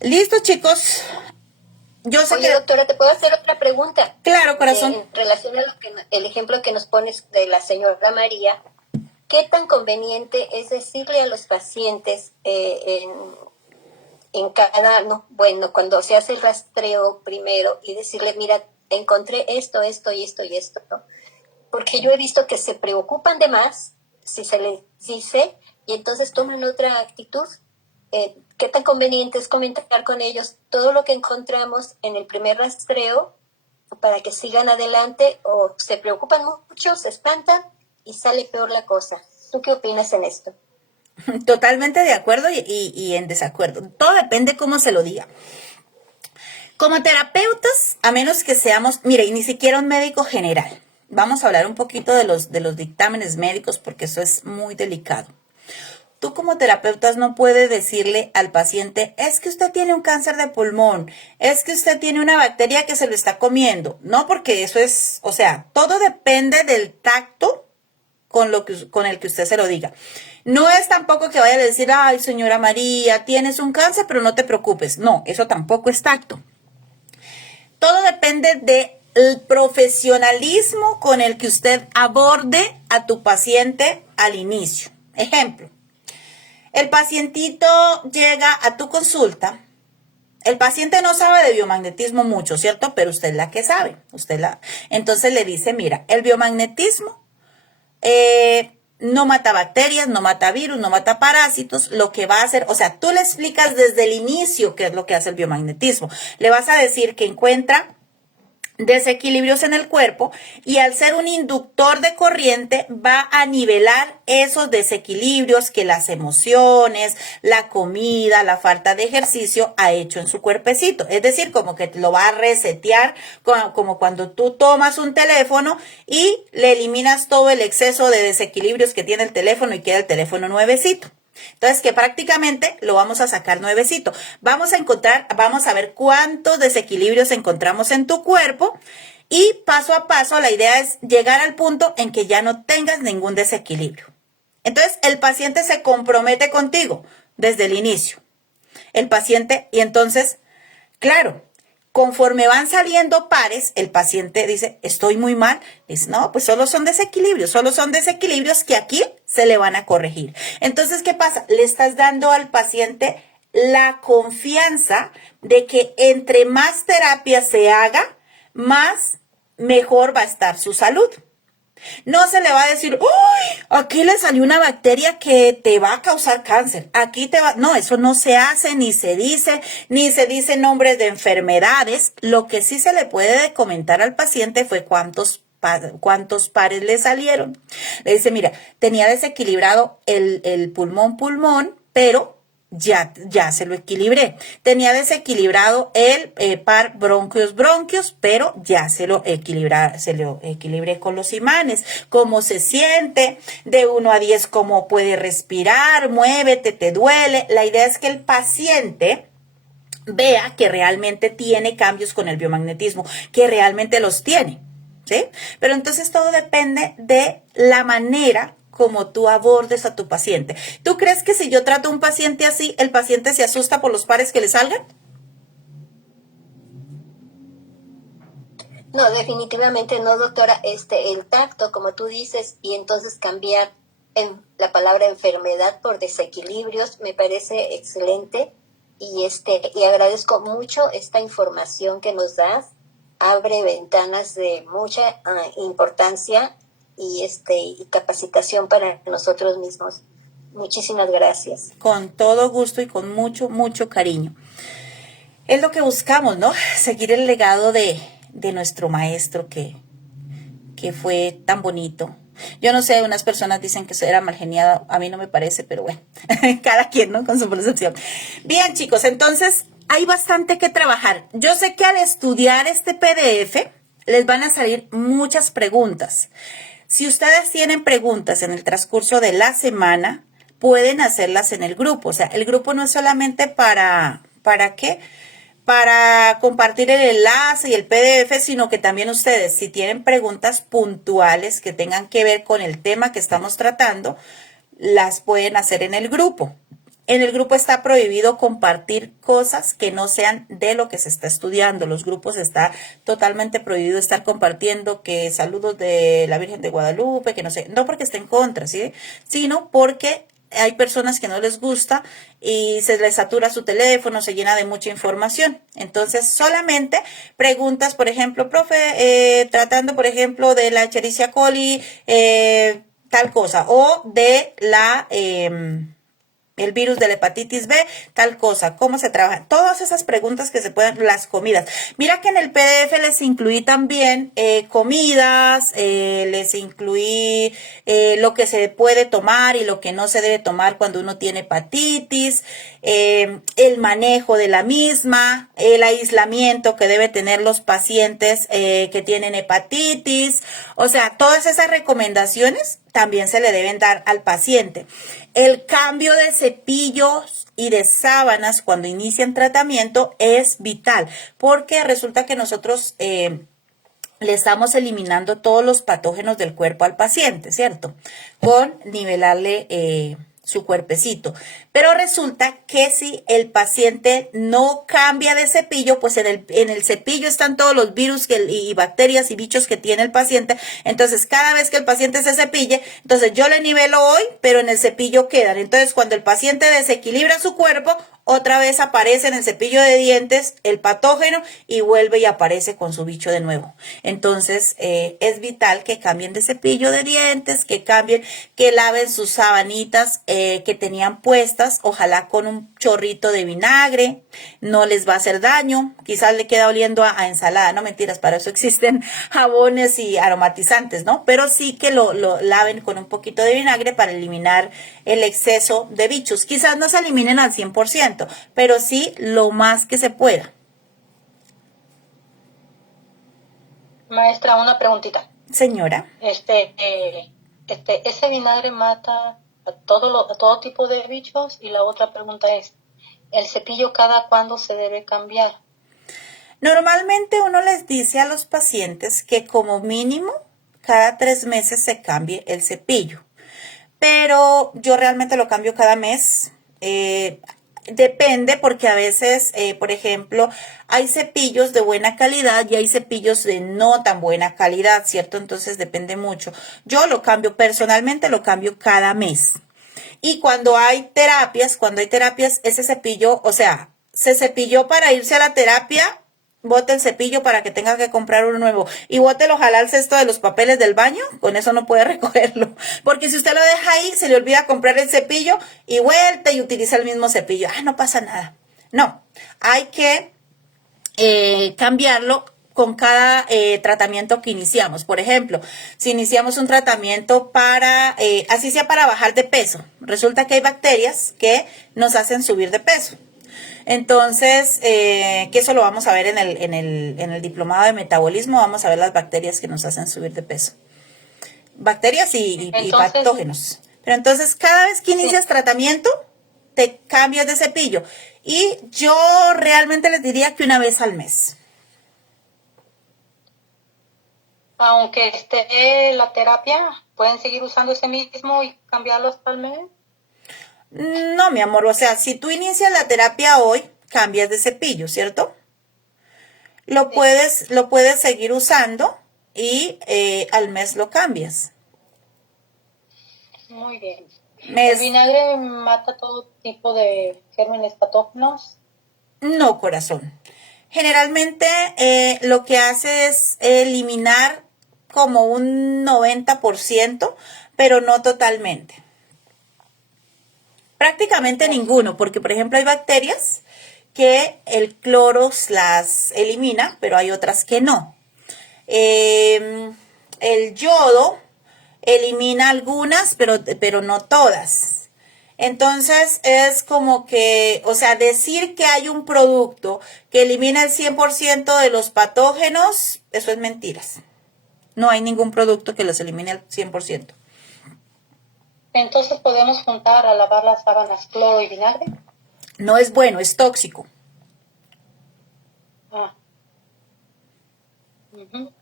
Listo, chicos. Yo sé Oye, que... doctora, ¿te puedo hacer otra pregunta? Claro, corazón. En relación a el ejemplo que nos pones de la señora María, ¿qué tan conveniente es decirle a los pacientes cuando se hace el rastreo primero y decirle, mira, encontré esto y esto y esto, ¿no? Porque yo he visto que se preocupan de más si se les dice y entonces toman otra actitud. ¿Qué tan conveniente es comentar con ellos todo lo que encontramos en el primer rastreo para que sigan adelante o se preocupan mucho, se espantan y sale peor la cosa. ¿Tú qué opinas en esto? Totalmente de acuerdo y en desacuerdo. Todo depende cómo se lo diga. Como terapeutas, a menos que seamos, mire, y ni siquiera un médico general. Vamos a hablar un poquito de los dictámenes médicos porque eso es muy delicado. Tú como terapeutas no puedes decirle al paciente, es que usted tiene un cáncer de pulmón, es que usted tiene una bacteria que se lo está comiendo. No, porque eso es, o sea, todo depende del tacto con el que usted se lo diga. No es tampoco que vaya a decir, ay, señora María, tienes un cáncer, pero no te preocupes. No, eso tampoco es tacto. Todo depende del profesionalismo con el que usted aborde a tu paciente al inicio. Ejemplo, el pacientito llega a tu consulta. El paciente no sabe de biomagnetismo mucho, ¿cierto? Pero usted es la que sabe. Entonces le dice, mira, el biomagnetismo no mata bacterias, no mata virus, no mata parásitos. Lo que va a hacer, o sea, tú le explicas desde el inicio qué es lo que hace el biomagnetismo. Le vas a decir que encuentra desequilibrios en el cuerpo y al ser un inductor de corriente va a nivelar esos desequilibrios que las emociones, la comida, la falta de ejercicio ha hecho en su cuerpecito. Es decir, como que lo va a resetear, como cuando tú tomas un teléfono y le eliminas todo el exceso de desequilibrios que tiene el teléfono y queda el teléfono nuevecito. Entonces, que prácticamente lo vamos a sacar nuevecito. Vamos a ver cuántos desequilibrios encontramos en tu cuerpo y paso a paso la idea es llegar al punto en que ya no tengas ningún desequilibrio. Entonces, el paciente se compromete contigo desde el inicio. El paciente, y entonces, claro, conforme van saliendo pares, el paciente dice, estoy muy mal. Dice, no, pues solo son desequilibrios que aquí se le van a corregir. Entonces, ¿qué pasa? Le estás dando al paciente la confianza de que entre más terapia se haga, más mejor va a estar su salud. No se le va a decir, uy, aquí le salió una bacteria que te va a causar cáncer. Aquí te va. No, eso no se hace, ni se dice nombres de enfermedades. Lo que sí se le puede comentar al paciente fue cuántos pares le salieron. Le dice, mira, tenía desequilibrado el pulmón, pero ya se lo equilibré. Tenía desequilibrado el par bronquios, pero ya se lo equilibré con los imanes. ¿Cómo se siente? De 1 a 10, ¿cómo puede respirar? Muévete, te duele. La idea es que el paciente vea que realmente tiene cambios con el biomagnetismo, que realmente los tiene, ¿sí? Pero entonces todo depende de la manera como tú abordes a tu paciente. ¿Tú crees que si yo trato a un paciente así, el paciente se asusta por los pares que le salgan? No, definitivamente no, doctora. El tacto, como tú dices, y entonces cambiar la palabra enfermedad por desequilibrios, me parece excelente. Y agradezco mucho esta información que nos das. Abre ventanas de mucha importancia y capacitación para nosotros mismos. Muchísimas gracias. Con todo gusto y con mucho, mucho cariño. Es lo que buscamos, ¿no? Seguir el legado de nuestro maestro que fue tan bonito. Yo no sé, unas personas dicen que era mal geniado, a mí no me parece, pero bueno, cada quien, ¿no? Con su percepción. Bien, chicos, entonces hay bastante que trabajar. Yo sé que al estudiar este PDF les van a salir muchas preguntas. Si ustedes tienen preguntas en el transcurso de la semana, pueden hacerlas en el grupo. O sea, el grupo no es solamente ¿para qué? Para compartir el enlace y el PDF, sino que también ustedes, si tienen preguntas puntuales que tengan que ver con el tema que estamos tratando, las pueden hacer en el grupo. En el grupo está prohibido compartir cosas que no sean de lo que se está estudiando. Los grupos está totalmente prohibido estar compartiendo que saludos de la Virgen de Guadalupe, que no sé, no porque esté en contra, ¿sí? Sino porque hay personas que no les gusta y se les satura su teléfono, se llena de mucha información. Entonces, solamente preguntas, por ejemplo, profe, tratando, por ejemplo, de la Escherichia coli, tal cosa, o de la el virus de la hepatitis B, tal cosa, cómo se trabaja, todas esas preguntas que se pueden, las comidas. Mira que en el PDF les incluí también comidas, les incluí lo que se puede tomar y lo que no se debe tomar cuando uno tiene hepatitis, el manejo de la misma, el aislamiento que debe tener los pacientes que tienen hepatitis, o sea, todas esas recomendaciones también se le deben dar al paciente. El cambio de cepillos y de sábanas cuando inician tratamiento es vital, porque resulta que nosotros le estamos eliminando todos los patógenos del cuerpo al paciente, ¿cierto? Con nivelarle su cuerpecito. Pero resulta que si el paciente no cambia de cepillo, pues en el cepillo están todos los virus y bacterias y bichos que tiene el paciente. Entonces, cada vez que el paciente se cepille, entonces yo le nivelo hoy, pero en el cepillo quedan. Entonces, cuando el paciente desequilibra su cuerpo, otra vez aparece en el cepillo de dientes el patógeno y vuelve y aparece con su bicho de nuevo. Entonces, es vital que cambien de cepillo de dientes, que cambien, que laven sus sabanitas que tenían puestas, ojalá con un chorrito de vinagre, no les va a hacer daño, quizás le queda oliendo a ensalada, no mentiras, para eso existen jabones y aromatizantes, ¿no? Pero sí que lo laven con un poquito de vinagre para eliminar el exceso de bichos. Quizás no se eliminen al 100%, pero sí lo más que se pueda. Maestra, una preguntita. Señora. Ese vinagre mata a todo tipo de bichos, y la otra pregunta es, ¿el cepillo cada cuándo se debe cambiar? Normalmente uno les dice a los pacientes que como mínimo cada 3 meses se cambie el cepillo, pero yo realmente lo cambio cada mes. Depende porque a veces, por ejemplo, hay cepillos de buena calidad y hay cepillos de no tan buena calidad, ¿cierto? Entonces depende mucho. Yo lo cambio personalmente, lo cambio cada mes. Y cuando hay terapias, ese cepillo, o sea, se cepilló para irse a la terapia, bote el cepillo para que tenga que comprar uno nuevo y bótelo, ojalá al cesto de los papeles del baño, con eso no puede recogerlo, porque si usted lo deja ahí, se le olvida comprar el cepillo y vuelta y utiliza el mismo cepillo, no pasa nada. No, hay que cambiarlo con cada tratamiento que iniciamos. Por ejemplo, si iniciamos un tratamiento para, así sea para bajar de peso, resulta que hay bacterias que nos hacen subir de peso. Entonces, que eso lo vamos a ver en el diplomado de metabolismo, vamos a ver las bacterias que nos hacen subir de peso. Bacterias y patógenos. Pero entonces, cada vez que inicias tratamiento, te cambias de cepillo. Y yo realmente les diría que una vez al mes. Aunque esté la terapia, ¿pueden seguir usando ese mismo y cambiarlo hasta el mes? No, mi amor, o sea, si tú inicias la terapia hoy, cambias de cepillo, ¿cierto? Lo puedes seguir usando y al mes lo cambias. Muy bien. ¿El vinagre mata todo tipo de gérmenes patógenos? No, corazón. Generalmente lo que hace es eliminar como un 90%, pero no totalmente. Prácticamente ninguno, porque por ejemplo hay bacterias que el cloro las elimina, pero hay otras que no. El yodo elimina algunas, pero no todas. Entonces es como que, o sea, decir que hay un producto que elimina el 100% de los patógenos, eso es mentiras. No hay ningún producto que los elimine al 100%. Entonces, ¿podemos juntar a lavar las sábanas cloro y vinagre? No es bueno, es tóxico.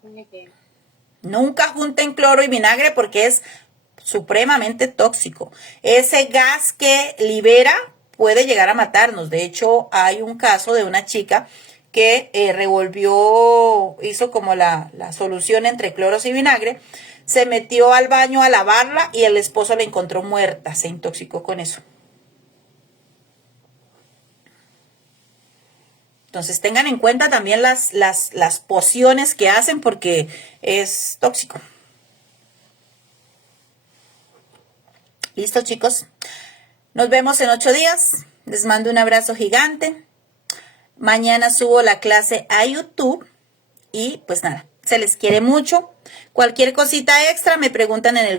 Muy bien. Nunca junten cloro y vinagre porque es supremamente tóxico. Ese gas que libera puede llegar a matarnos. De hecho, hay un caso de una chica que hizo como la solución entre cloros y vinagre, se metió al baño a lavarla y el esposo la encontró muerta, se intoxicó con eso. Entonces tengan en cuenta también las pociones que hacen porque es tóxico. ¿Listo, chicos? Nos vemos en 8 días. Les mando un abrazo gigante. Mañana subo la clase a YouTube. Y pues nada, se les quiere mucho. Cualquier cosita extra me preguntan en el grupo.